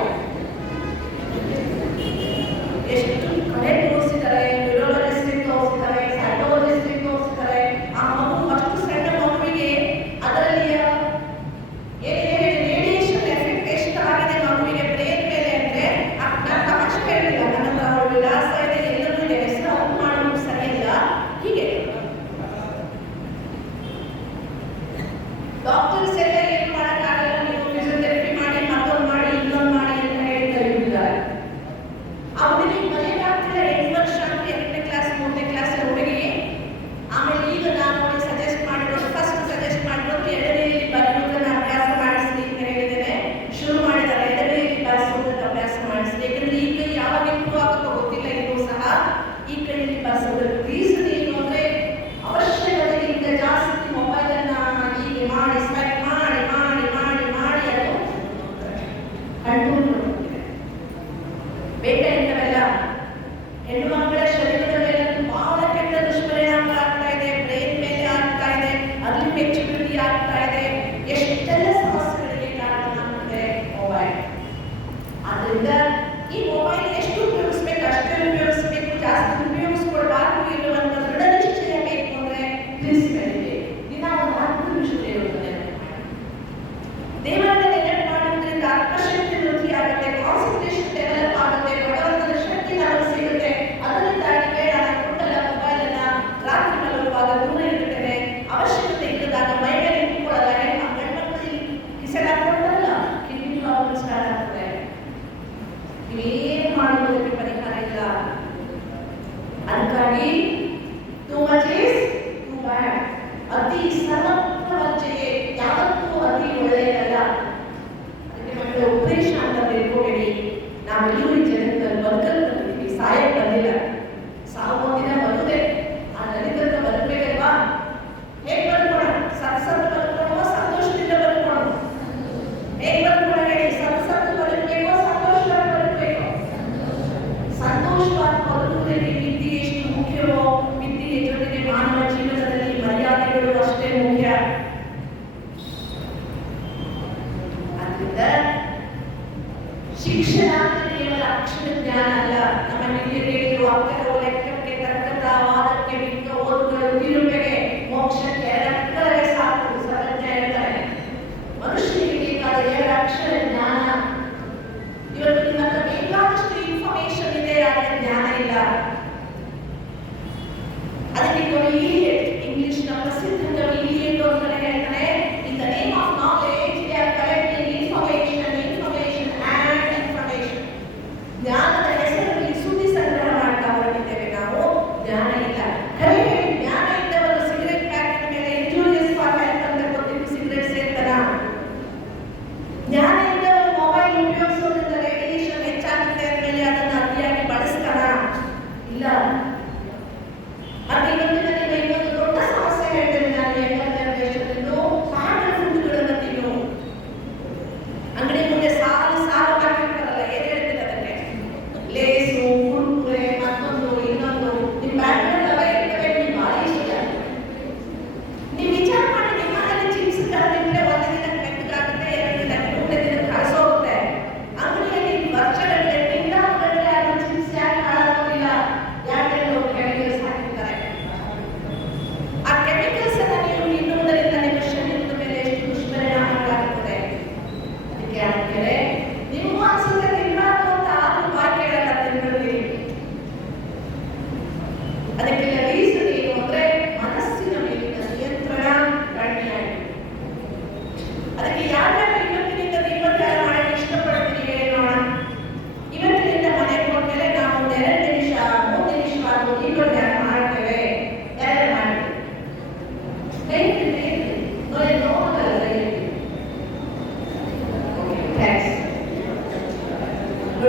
ಎಷ್ಟು ಕಡೆ ತೋರಿಸಿದ್ದಾರೆ, ನ್ಯೂರೋಲಜಿಸ್ಟಿಗೆ ತೋರಿಸಿದ್ದಾರೆ, ಸೈಕಾಲಜಿಸ್ಟಿಗೆ ತೋರಿಸಿದ್ದಾರೆ. ಆ ಮಗು ಅಷ್ಟು ಸಣ್ಣ ಮಗುವಿಗೆ ಅದರಲ್ಲಿ ರೇಡಿಯೇಷನ್ ಎಫೆಕ್ಟ್ ಎಷ್ಟು ಆಗಿದೆ ಮಗುವಿಗೆ ಬ್ರೇನ್ ಮೇಲೆ ಅಂದ್ರೆ ನಾನು ತಮಾಷೆ ಹೇಳಿಲ್ಲ. ನನ್ನ ಹತ್ರ ವಿಳಾಸ ಇದೆ, ಎಲ್ಲರೂ ಇದೆ, ಹೆಸರು ಔಟ್ ಮಾಡೋದು ಸರಿಯಿಲ್ಲ. ಹೀಗೆ ಡಾಕ್ಟರ್ಸ್ ಎಲ್ಲ ಏನು ಮಾಡೋಕ್ಕಾಗಲ್ಲ, ನೀವು ಫಿಸಿಯೋಥೆರಪಿ ಮಾಡಿ, ಮತ್ತೊಂದು ಮಾಡಿ, ಇನ್ನೊಂದು ಮಾಡಿ ಅಂತ ಹೇಳ್ತಾ ಇದ್ದಾರೆ. ಅವನಿಗೆ ಮನೆಯಾಗ್ತಿಲ್ಲ. 8 ವರ್ಷ ಅಂತ 2ನೇ ಕ್ಲಾಸ್ 3ನೇ ಕ್ಲಾಸ್ ಹುಡುಗಿ. ಆಮೇಲೆ ಈಗ ನಾನು ಅವನಿಗೆ ಸಜೆಸ್ಟ್ ಮಾಡಿರೋದು, ಫಸ್ಟ್ ಸಜೆಸ್ಟ್ ಮಾಡಿರೋದು ಎಡಗೈಯಲ್ಲಿ ಬರೆಯುವುದನ್ನು ಅಭ್ಯಾಸ ಮಾಡಿಸಿ ಅಂತ ಹೇಳಿದ್ದೇನೆ. ಶುರು ಮಾಡಿದ್ದಾರೆ ಎಡಗೈಯಲ್ಲಿ ಬರೆಸುವುದನ್ನು ಅಭ್ಯಾಸ ಮಾಡಿಸಿ. ಯಾಕಂದ್ರೆ ಈ ಕೈ ಯಾವಾಗ ಇಂಪ್ರೂವ್ ಆಗುತ್ತೋ ಗೊತ್ತಿಲ್ಲ. ಇನ್ನೂ ಸಹ ಈ ಕೈಯಲ್ಲಿ ಬರೆಸೋದಕ್ಕೆ ರೀಸನ್ ಏನು ಅಂದ್ರೆ ಅವಶ್ಯಕತೆಗಿಂತ ಜಾಸ್ತಿ ಮೊಬೈಲ್ ಅನ್ನ ಹೀಗೆ ಮಾಡಿ ಸ್ವೈಪ್ ಮಾಡಿ ಮಾಡಿ ಮಾಡಿ ಮಾಡಿ ಅದು ಕಂಟ್ರೋಲ್ ಮಾಡುತ್ತೆ. ಬೇಗ ಇಂಥವೆಲ್ಲ ಹೆಣ್ಣು ಮಕ್ಕಳ ಶರೀರದ ಮೇಲೆ ಬಹಳ ಕೆಟ್ಟ ದುಷ್ಪರಿಣಾಮ ಆಗ್ತಾ ಇದೆ. ಬ್ರೈನ್ ಮೇಲೆ ಆಗ್ತಾ ಇದೆ, ಅಲ್ಲಿ ಮೆಚುರಿಟಿ ಆಗ್ತಾ ಇದೆ. ಎಷ್ಟೆಲ್ಲ ಸಮಸ್ಯೆಗಳಿಗೆ ಕಾರಣ ಆಗುತ್ತೆ ಮೊಬೈಲ್. ಆದ್ರಿಂದ ಈ ಮೊಬೈಲ್ ಎಷ್ಟು ಉಪಯೋಗಿಸ್ಬೇಕು ಅಷ್ಟೇ ಉಪಯೋಗಿಸ್ಬೇಕು, ಜಾಸ್ತಿ ಉಪಯೋಗಿಸ್ಕೊಳ್ಬಾರ್ದು ಇರುವಂತ ದೃಢ ನಿಶ್ಚಯ ಬೇಕು ಅಂದ್ರೆ ತಿಳಿಸ್ಬೇಕು. ದಿನ ಒಂದು 10 ನಿಮಿಷ ದೇವರನ್ನ ನೆನಪು ಮಾಡುವುದರಿಂದ ಆತ್ಮಶಕ್ತಿ ವೃದ್ಧಿ ಆಗುತ್ತೆ, ಕಾನ್ಸಂಟ್ರೇಷನ್ ಡೆವಲಪ್ ಆಗುತ್ತೆ, ಭಗವಂತನ ಶಕ್ತಿ ನಮಗೆ ಸಿಗುತ್ತೆ. ಅದರಿಂದಾಗಿ ಬೇಡ ನಾನು ಕೊಟ್ಟಲ್ಲ ಮೊಬೈಲ್ ಅನ್ನ ರಾತ್ರಿ ಮಲಗುವಾಗ ದೂರ ಇಡುತ್ತೇನೆ. ಅವಶ್ಯಕತೆ ಇಲ್ಲದಾಗ ಮೈ ಮೇಲೆ ಇಟ್ಕೊಳ್ಳಲ್ಲ. ಗಂಡ್ಮಕ್ಳಲ್ಲಿ ಕಿಸೆಲ್ ಹಾಕೊಂಡಲ್ಲ ಕಿಡ್ನಿ ಪ್ರಾಬ್ಲಮ್ ಸ್ಟಾರ್ಟ್ ಆಗ್ತದೆ. ನೀವೇನು ಮಾಡುವುದಕ್ಕೆ ಪರಿಹಾರ ಇಲ್ಲ. ಅದಕ್ಕಾಗಿ too much is too bad. ಅತಿ ಸರ್ವತ್ರ ವರ್ಜೆಯೇ, ಯಾವತ್ತೂ ಅತಿ ಒಳ್ಳೆಯದಲ್ಲ. ಅದಕ್ಕೆ ಮಕ್ಕಳ ಉದ್ದೇಶ ಅಂತ ತಿಳ್ಕೊಬೇಡಿ. ನಾವೆಲ್ಲರೂ ಈ ಜಗತ್ತಲ್ಲಿ ಬದುಕಲು ಬಂದಿದ್ದೀವಿ, ಸಾಯಕ್ಕೆ ಬಂದಿಲ್ಲ. ಸಾವು ಒಂದಿನ ಬರುವುದೇ. ಆ ನಲಿತಂತ ಬದುಕಬೇಕಲ್ವಾ? ಹೇಗೆ ಬದುಕೋಣ? ಸತ್ಸತ್ತು ಬದುಕೋಣ, ಸಂತೋಷದಿಂದ ಬದುಕೋಣ. ಹೇಗೆ ಬದುಕೋಣ ಹೇಳಿ? ಸತ್ಸತ್ತು ಬದುಕಬೇಕೋ ಸಂತೋಷವಾಗಿ ಬದುಕಬೇಕು? ಸಂತೋಷವಾಗಿ ಬದುಕುವುದಕ್ಕೆ ವಿದ್ಯೆ ಎಷ್ಟು ಮುಖ್ಯವೋ, ವಿದ್ಯೆಯ ಜೊತೆಗೆ ಮಾನವ ಜೀವನದಲ್ಲಿ ಮರ್ಯಾದೆಗಳು ಅಷ್ಟೇ ಮುಖ್ಯ. ಆದ್ದರಿಂದ ಶಿಕ್ಷಣ ಕೇವಲ ಅಕ್ಷರ ಜ್ಞಾನ ಅಲ್ಲ. ನಮ್ಮ ಹಿರಿಯರು ಅಕ್ಷರ ಲೆಕ್ಕಕ್ಕೆ ತರ್ಕದ ವಾದಕ್ಕೆ ಬಿಕ್ಕ ಓದುಗಳು ತಿರುಪೆಗೆ ಮೋಕ್ಷಕ್ಕೆ 2 ಅಕ್ಷರವೇ ಸಾಕು. ಸರ್ವಜ್ಞ ಹೇಳ್ತಾರೆ ಮನುಷ್ಯನಿಗೆ ಬೇಕಾದ 2 ಅಕ್ಷರ ಜ್ಞಾನ. ಇವತ್ತು ನಿಮ್ಮ ಹತ್ರ ಬೇಕಾದಷ್ಟು ಇನ್ಫಾರ್ಮೇಶನ್ ಇದೆ, ಆದರೆ ಜ್ಞಾನ ಇಲ್ಲ. ಅದಕ್ಕೆ ಇಲಿಯಟ್, ಇಂಗ್ಲಿಷ್ನ ಪ್ರಸಿದ್ಧ ಕವಿ ಇಲಿಯಟ್ ಅಂತ ಹೇಳ್ತಾನೆ, in the name of knowledge they are collecting information and information. ಜ್ಞಾನದ ಹೆಸರಲ್ಲಿ ಸುದ್ದಿ ಸಂಗ್ರಹ ಮಾಡ್ತಾ ಹೊರಟಿದ್ದೇವೆ ನಾವು, ಜ್ಞಾನ ಇಲ್ಲ. ಕರೆಗೆ ಜ್ಞಾನ ಇದ್ದವರು ಸಿಗರೆಟ್ ಪ್ಯಾಕೆಟ್ ಮೇಲೆ ಇಂಜೂರಿಯಸ್ ಫಾರ್ ಹೆಲ್ತ್ ಅಂತ ಗೊತ್ತಿದ್ದು ಸಿಗರೆಟ್ ಸೇರ್ತಾರ? ಜ್ಞಾನ ಇದ್ದವರು ಮೊಬೈಲ್ ಉಪಯೋಗಿಸೋದ್ರಿಂದ ರೇಡಿಯೇಷನ್ ಹೆಚ್ಚಾಗುತ್ತೆ ಅಂದಮೇಲೆ ಅದನ್ನು ಅತಿಯಾಗಿ ಬಳಸ್ತಾರ? ಇಲ್ಲ. ಮತ್ತೆ ಇವತ್ತು ನನಗೆ ಇನ್ನೊಂದು ದೊಡ್ಡ ಸಮಸ್ಯೆ ಹೇಳ್ತೇನೆ. ನಾನು 80ನೇ ದೇಶದಲ್ಲೂ ಫ್ಯಾಟ್ ಫುಡ್ಗಳನ್ನು ತಿನ್ನು. ಅಂಗಡಿ ಮುಂದೆ ಸಾಲು ಸಾಲು ಹಾಕಿರ್ತಾರಲ್ಲ, ಏನ್ ಹೇಳ್ತೀನಿ ಅದಕ್ಕೆ? ಲೇಸು, ಕುರ್ಕುರೆ, ಮತ್ತೊಂದು ಇನ್ನೊಂದು. ನಿಮ್ಮ ಬ್ಯಾಟ್ರಿ ಭಾಳ ಇಷ್ಟ. ನೀವು ವಿಚಾರ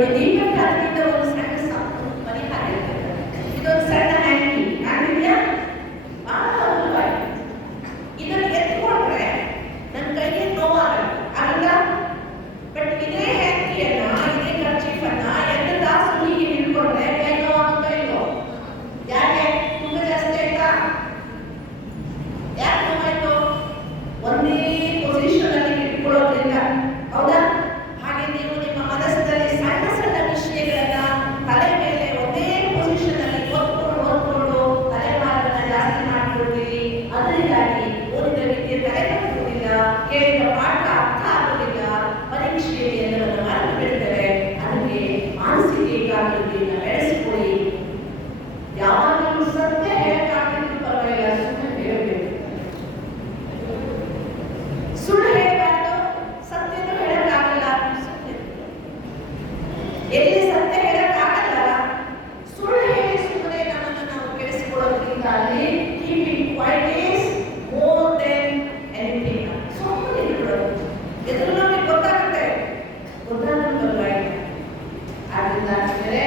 ನೋಡಿ ದೀಪಕ್ಕೆ ಅದರಿಂದ ಒಂದು ಸಣ್ಣ ಸಾಕು ಪರಿಹಾರ ಇರ್ತದೆ. ಇದೊಂದು ಸಣ್ಣ ಹ್ಯಾಂಡಿ ಕಾಣಿದ್ಯಾ, ಬಹಳ ಅನುಕೂಲವಾಗಿ ಇದನ್ನು ಎತ್ಕೊಂಡ್ರೆ ನನ್ನ ಕೈಗೆ ನೋವಾಗಲ್ಲ ಅಲ್ಲ. ಬಟ್ ಇದೇ ಹ್ಯಾಂಡಿಯನ್ನ ಇದೇ ಕರ್ಚೀಫನ್ನ ಎರಡು ತಾಸು ಹೀಗೆ ಹಿಡ್ಕೊಂಡ್ರೆ ಕೈ ನೋವಾಗುತ್ತಾ ಇಲ್ವೋ? ಯಾಕೆ? ತುಂಬ ಜಾಸ್ತಿ ಆಯ್ತಾ? ಯಾಕೆ ನೋವಾಯ್ತು? ಒಂದೇ ಪೊಸಿಷನ್ ಅಲ್ಲಿ ಇಟ್ಕೊಳ್ಳೋದ್ರಿಂದ, ಹೌದಾ? ಹಾಗೆ ನೀವು ನಿಮ್ಮ ಮನಸ್ಸಿನಲ್ಲಿ ಸಣ್ಣ ಸಣ್ಣ ವಿಷಯಗಳನ್ನ ತಲೆ ಮೇಲೆ ಒಂದೇ ಪೊಸಿಷನ್ ಅಲ್ಲಿ ಓದ್ಕೊಂಡು ತಲೆಮಾರನ್ನ ಜಾಸ್ತಿ ಮಾಡ್ಕೊಳ್ತೀರಿ. ಅದರಿಂದಾಗಿ ಓದಿದ ವಿದ್ಯೆ ತಲೆ ಕಟ್ಟುವುದಿಲ್ಲ, ಕೇಳಿದ ಪಾಠ ಅರ್ಥ ಆಗುವುದಿಲ್ಲ, ಪರೀಕ್ಷೆಯಲ್ಲಿ ಎಲ್ಲವನ್ನು ಮರೆತು ಬಿಡ್ತೇವೆ. ಅದಕ್ಕೆ ಮಾನಸಿಕ ಏಕಾಗ್ರತೆಯನ್ನು ಬೆಳೆಸಿಕೊಳ್ಳಿ. ಯಾವಾಗಲೂ ಸತ್ಯ ಹೇಳಕ್ಕಾಗಲಿದ್ದು ಪರವಾಗಿಲ್ಲ, ಸುಮ್ಮನೆ ಹೇಳಬೇಕು. ಸುಳ್ಳು ಹೇಳಬಾರ್ದು, ಸತ್ಯನೂ ಹೇಳಕ್ಕಾಗಲ್ಲ. ಎಲ್ಲಿ ಸತ್ಯ ಹೇಳಕ್ಕಾಗಲ್ಲ, ಸುಳ್ಳು ಹೇಳಿ ಸುಮ್ಮನೆ ನಮ್ಮನ್ನು ನಾವು ಕೆಡಿಸಿಕೊಳ್ಳೋದ್ರಿಂದ ಅಲ್ಲಿ keeping quiet is more than anything. ಸುಮ್ಮನೆ ಇಟ್ಕೊಳ್ಳೋದು ಎದುರು ನಮಗೆ ಗೊತ್ತಾಗುತ್ತೆ, ಗೊತ್ತಾದ್ರೂ ಪರವಾಗಿಲ್ಲ. ಆದ್ರಿಂದ ಅಷ್ಟೇ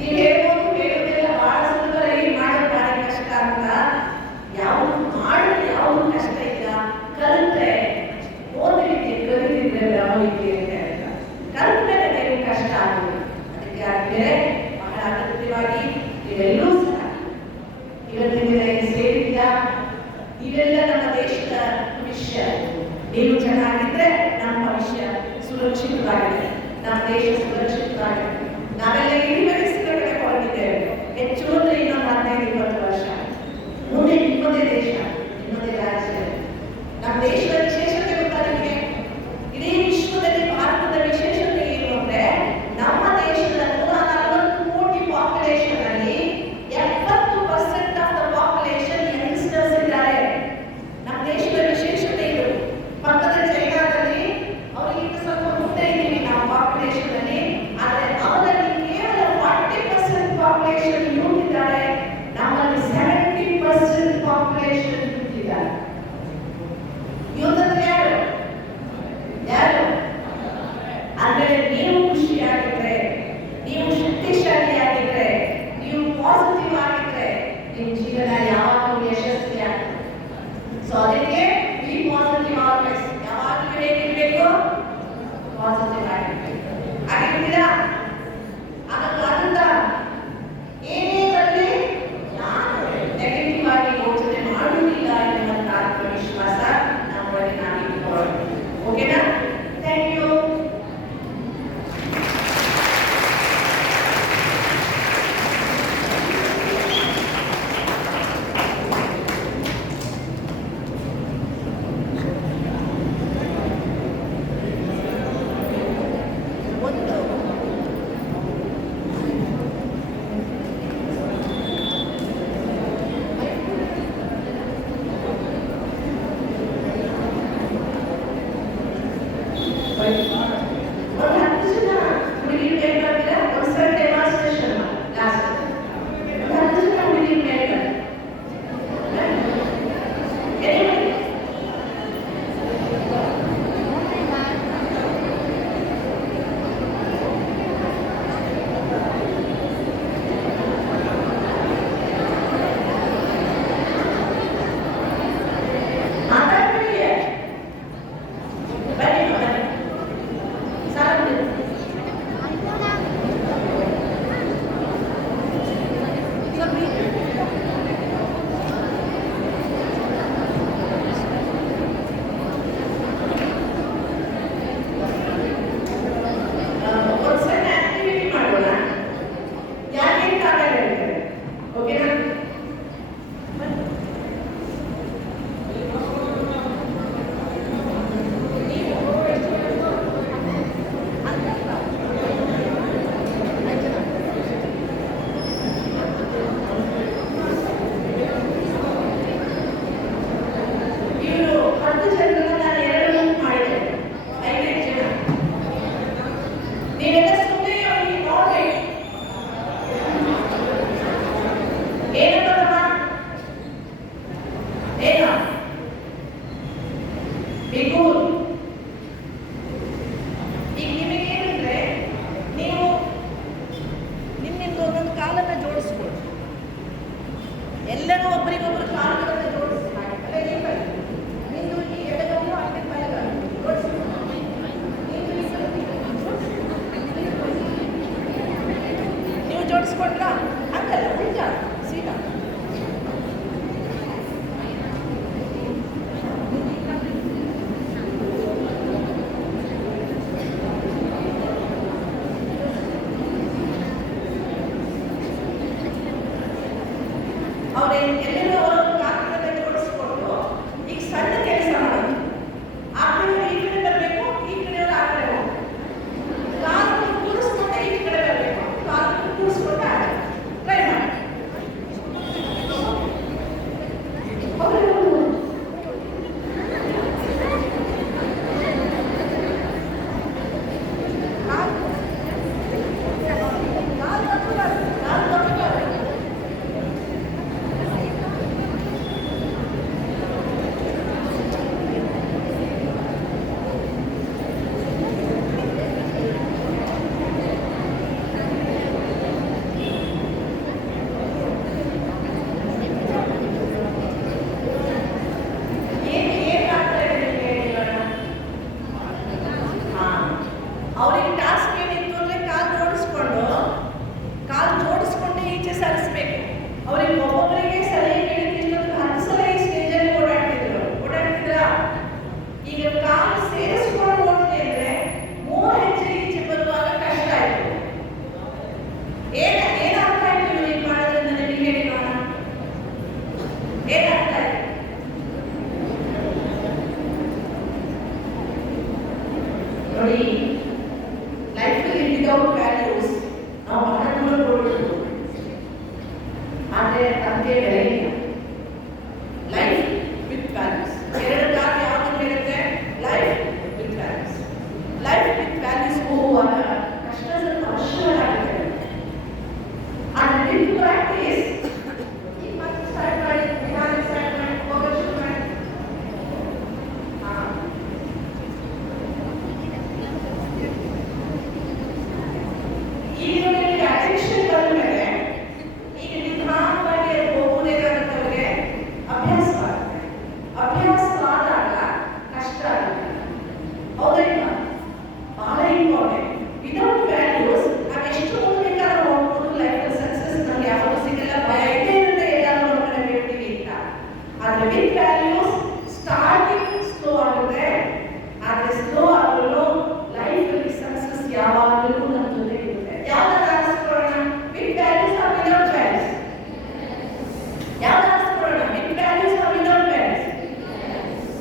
ನೀವು ಹೇಳೋದೆಲ್ಲ ಬಹಳ ಸುಲಭ, ಮಾಡೋದು ಭಾರಿ ಕಷ್ಟ ಅಂತ. ಯಾವುದು ಮಾಡೋದು ಯಾವುದು ಕಷ್ಟ ಇಲ್ಲ, ಕಲಿತ್ರೆ ಓದಲಿಕ್ಕೆ ಕಲಿತಿದ್ರೆ ಬ್ರಹ್ಮವಿದ್ಯೆ ಅಂತ ಹೇಳ್ತಾರೆ. ಕಲಿತ ಮೇಲೆ ನೀವು ಕಷ್ಟ ಆಗುವುದು. ಅದಕ್ಕೆ ಆದ್ಮೇಲೆ ಬಹಳ ಅಗತ್ಯವಾಗಿ ಇವೆಲ್ಲೂ ಸಹ ಇವತ್ತಿನ ದಿನ ಸೇರಿದ ಇವೆಲ್ಲ ನಮ್ಮ ದೇಶದ ಭವಿಷ್ಯ. ನೀವು ಚೆನ್ನಾಗಿದ್ರೆ ನಮ್ಮ ಭವಿಷ್ಯ ಸುರಕ್ಷಿತವಾಗಿದೆ, ನಮ್ಮ ದೇಶ ಸುರಕ್ಷಿತವಾಗಿದೆ. ನಾವೆಲ್ಲ ಯೂನಿವರ್ಸಿಟಿ ಕಡೆ ಹೊರಟಿದ್ದೇವೆ. ಹೆಚ್ಚು ಅಂದ್ರೆ ಇನ್ನೊಂದು 15-20 ವರ್ಷ ಮುಂದೆ ನಿಮ್ಮದೇ ದೇಶ, ನಿಮ್ಮದೇ ರಾಜ್ಯ. ನಮ್ಮ ದೇಶದ ವಿಶೇಷತೆ ಗೊತ್ತಾ ನಿಮಗೆ? ಇಡೀ ವಿಶ್ವದಲ್ಲಿ ಭಾರತದ ವಿಶೇಷತೆ ಏನು ಅಂದ್ರೆ, ನಮ್ಮ ದೇಶದ 140 ಕೋಟಿ ಪಾಪ್ಯುಲೇಷನ್ ಅಲ್ಲಿ 70% ಆಫ್ ದ ಪಾಪ್ಯುಲೇಷನ್ ಯಂಗ್ಸ್ಟರ್ಸ್ ಇದ್ದಾರೆ. ನಮ್ಮ ದೇಶದ ವಿಶೇಷತೆ ಇದು. ಪಕ್ಕದ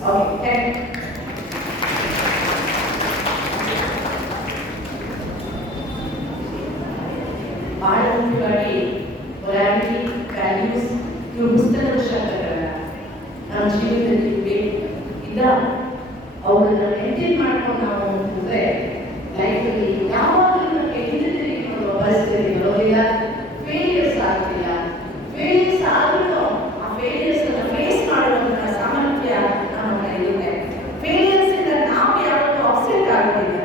ಓಕೆ, ಬಹಳ ಮುಖ್ಯವಾಗಿ ಮೊರಾಲಿಟಿ, ವ್ಯಾಲ್ಯೂಸ್ ಇವು ಪುಸ್ತಕದ ಶಬ್ದಗಳನ್ನ ನಮ್ಮ ಜೀವನದಲ್ಲಿ ಇದ್ದ ಅವುಗಳನ್ನ ಮೇಂಟೈನ್ ಮಾಡ್ಕೊಂಡು ನಾವು ಅಂತಂದ್ರೆ ಲೈಫಲ್ಲಿ ಯಾವಾಗಲೂ ನಮಗೆ ಹಿಂದೆ ತಿರುಗಿಕೊಳ್ಳುವ ಪರಿಸ್ಥಿತಿ ಬರೋದಿಲ್ಲ, ಫೇಲಿಯರ್ಸ್ ಆಗ್ತಿಲ್ಲ. ಫೇಲಿಯರ್ಸ್ ಆದ್ರೂ ಆ ಫೇಲಿಯರ್ಸ್ ಅನ್ನ ಫೇಸ್ ಮಾಡುವಂತಹ ಸಾಮರ್ಥ್ಯ ನಮ್ಮ ಕೈಲಿದೆ. ಫೇಲಿಯರ್ಸ್ ಇಂದ ನಾವು ಯಾವತ್ತೂ ಅಪ್ಸೆಟ್ ಆಗೋದಿಲ್ಲ.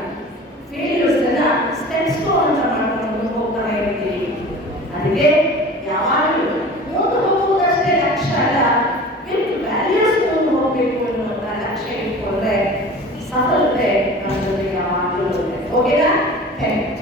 ಫೇಲಿಯರ್ಸ್ ಅನ್ನ ಸ್ಟೆಪ್ಸ್ ಅಂತ ಮಾಡ್ಕೊಂಡು ಹೋಗ್ತಾನೆ ಇರ್ತೀವಿ. ಅದಕ್ಕೆ ಯಾವಾಗಲೂ ಮುಂದೆ ಹೋಗುವುದಷ್ಟೇ ಲಕ್ಷ್ಯ ಅಲ್ಲ, ವಿತ್ ವ್ಯಾಲ್ಯೂಸ್ ಮುಂದೆ ಹೋಗ್ಬೇಕು ಅನ್ನುವಂಥ ಲಕ್ಷ್ಯ ಇಟ್ಕೊಂಡ್ರೆ ಸಫಲತೆ ನಮ್ಮ ಜೊತೆಗೆ ಯಾವಾಗಲೂ ಇದೆ. ಓಕೆನಾ? Thank you.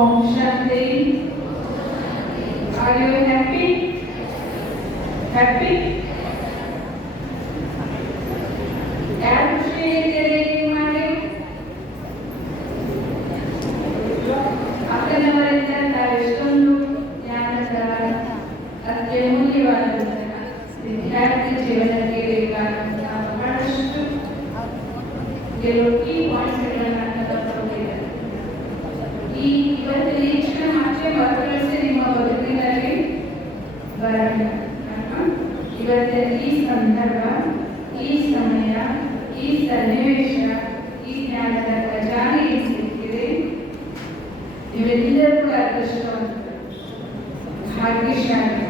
Om Shanti. Are you happy? Happy? ಯಾರು ಖುಷಿಯಾಗಿದ್ದೀರಿ ಮಾಡಿ? ಅಕ್ಕನವರಿಂದ ತಾವೆಷ್ಟೊಂದು ಜ್ಞಾನದ ಅತ್ಯಮೂಲ್ಯವಾದಂತಹ ವಿದ್ಯಾರ್ಥಿ ಜೀವನಕ್ಕೆ ಬೇಕಾದಂತಹ ಬಹಳಷ್ಟು ಕೆಲವು ಕೀ ಪಾಯಿಂಟ್ಸ್ಗಳನ್ನು ತಂದುಕೊಟ್ಟಿದ್ದಾರೆ. ಇವತ್ತು ಹೆಚ್ಚಿನ ಮಾತ್ರ ಮಕ್ಕಳಿಸಿ ನಿಮ್ಮ ಬದುಕಿನಲ್ಲಿ ಬರಲ್ಲ. ಇವತ್ತಿನ ಈ ಸಂದರ್ಭ, ಈ ಸಮಯ, ಈ ಸನ್ನಿವೇಶ, ಈ ಜ್ಞಾನದ ಖಜಾನೆ ಸಿಕ್ಕಿದೆ. ನೀವೆಲ್ಲರೂ ಅದೃಷ್ಟವಂತರು, ಭಾಗ್ಯಶಾಲಿ.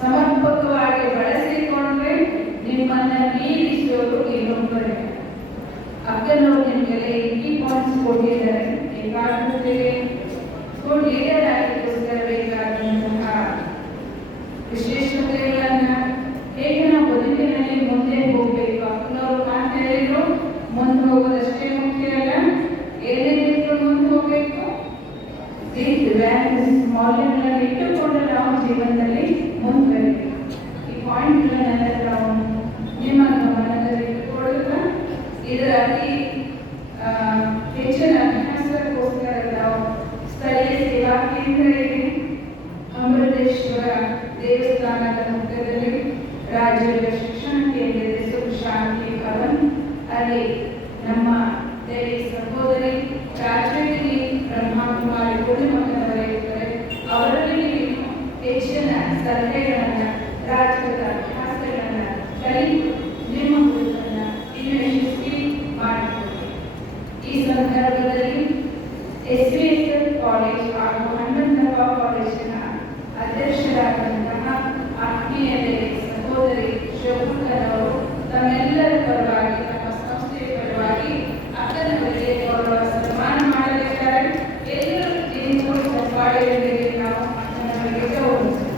ಸಮರ್ಪಕವಾಗಿ ಬಳಸಿಕೊಂಡ್ರೆ ನಿಮ್ಮನ್ನ ಮೀರಿಸೋರು ಇನ್ನೊಬ್ಬರೇ. ಅಕ್ಕನವರು ನಿಮಗೆ ಕೀ ಪಾಯಿಂಟ್ಸ್ ಕೊಟ್ಟಿದ್ದಾರೆ. ಏಕಾಗ್ರತೆಗೆ ಗುಡ್ ಲೀಡರ್ ಆಗಿಗೋಸ್ಕರ ಬೇಕಾದಂತಹ ವಿಶೇಷತೆಗಳನ್ನ ಹೇಗೆ ನಾವು ಬದುಕಿನಲ್ಲಿ ಮುಂದೆ ಹೋಗಬೇಕು. ಅಕ್ಕನವರು ಮಾತು ಹೇಳಿದ್ರು, ಮುಂದೆ ಹೋಗೋದಷ್ಟೇ ಮುಖ್ಯ ಅಲ್ಲ, ಏನೇನಿದ್ರು ಮುಂದೆ ಹೋಗಬೇಕು. ಮೌಲ್ಯಗಳನ್ನು ಇಟ್ಟುಕೊಂಡು ನಾವು ಜೀವನದಲ್ಲಿ ಮುಂದುವರಿಬೇಕು. ಈ ಪಾಯಿಂಟ್ಗಳನ್ನೆಲ್ಲ ನಾವು ನಿಮ್ಮ ಗಮನದಲ್ಲಿ ಇಟ್ಟುಕೊಳ್ಳುತ್ತಾ ಇದರ ಅತಿ ಹೆಚ್ಚಿನ ಅಭ್ಯಾಸಕ್ಕೋಸ್ಕರ ನಾವು ಸ್ಥಳೀಯ ಸೇವಾ ಕೇಂದ್ರ ಇದೆ, ಅಮೃತೇಶ್ವರ ದೇವಸ್ಥಾನದ ಮುಖದಲ್ಲಿ ರಾಜ್ಯದ ಶಿಕ್ಷಣ ಕೇಂದ್ರದ ಸುಖಶಾಂತಿ ಭವನ್, ಅಲ್ಲಿ ನಮ್ಮ ದೇವಿ ಸಹೋದರಿ ರಾಜಗಿರಿ ಬ್ರಹ್ಮಕುಮಾರಿ ಗುರುಮಕ್ಕನವರಿದ್ದಾರೆ. ಅವರಲ್ಲಿ ನೀವು ಹೆಚ್ಚಿನ ಸಲಹೆಗಳನ್ನು, ರಾಜ್ಯದ ಅಭ್ಯಾಸಗಳನ್ನು ಕಲಿತು ನಿಮ್ಮ ಗುರುತನ್ನು ಇನ್ನೂ ಯಶಸ್ವಿ ಮಾಡಿಕೊಳ್ಳಿ. ಈ ಸಂದರ್ಭದಲ್ಲಿ SVSL ಕಾಲೇಜ್ ಹಾಗೂ ಹನುಮಂತಪ್ಪ ಕಾಲೇಜಿನ ಅಧ್ಯಕ್ಷರಾದಂತಹ ಆತ್ಮೀಯ ಸಹೋದರಿ ಶೋಭಕ್ಕನವರು ತಮ್ಮೆಲ್ಲರ ಪರವಾಗಿ, ನಮ್ಮ ಸಂಸ್ಥೆಯ ಪರವಾಗಿ ಅಕ್ಕನವರಿಗೆ ಗೌರವ ಸನ್ಮಾನ ಮಾಡಲಿದ್ದಾರೆ. ಎಲ್ಲರೂ ಜೀವನ ಚಪ್ಪಾಳೆಯೊಂದಿಗೆ ನಾವು ಅಕ್ಕನವರಿಗೆ ಗೌರವಿಸುತ್ತೇವೆ.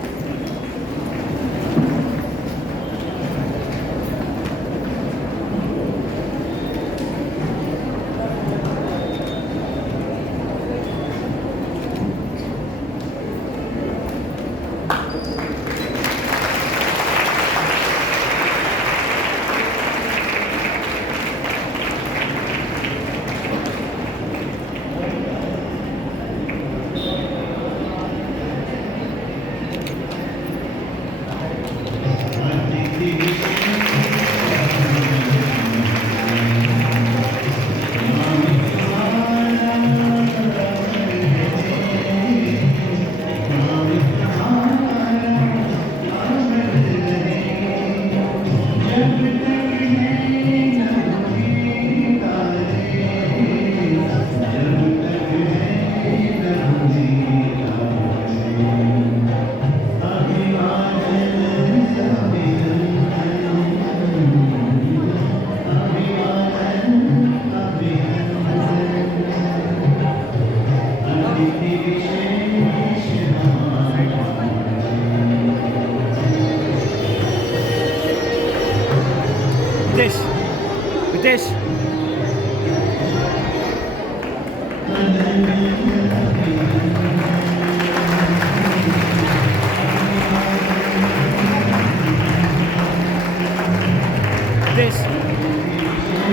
ವಿದೇಶ್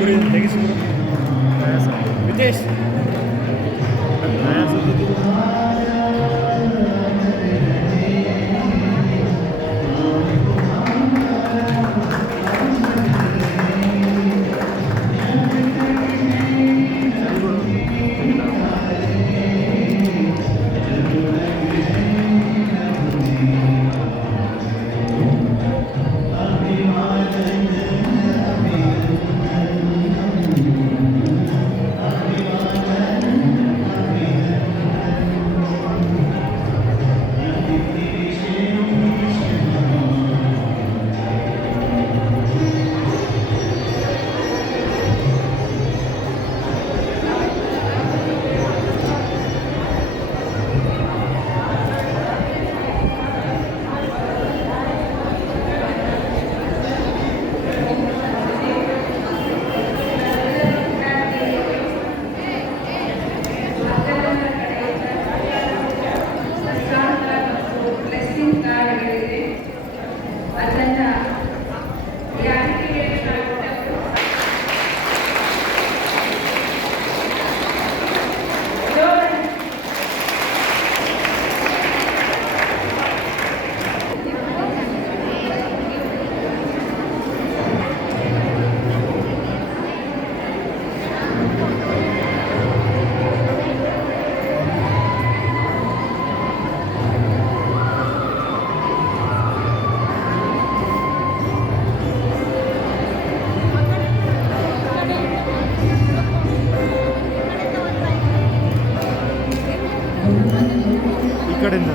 우리 대기식으로 ವಿದೇಶ್ ಈ ಕಡೆಯಿಂದ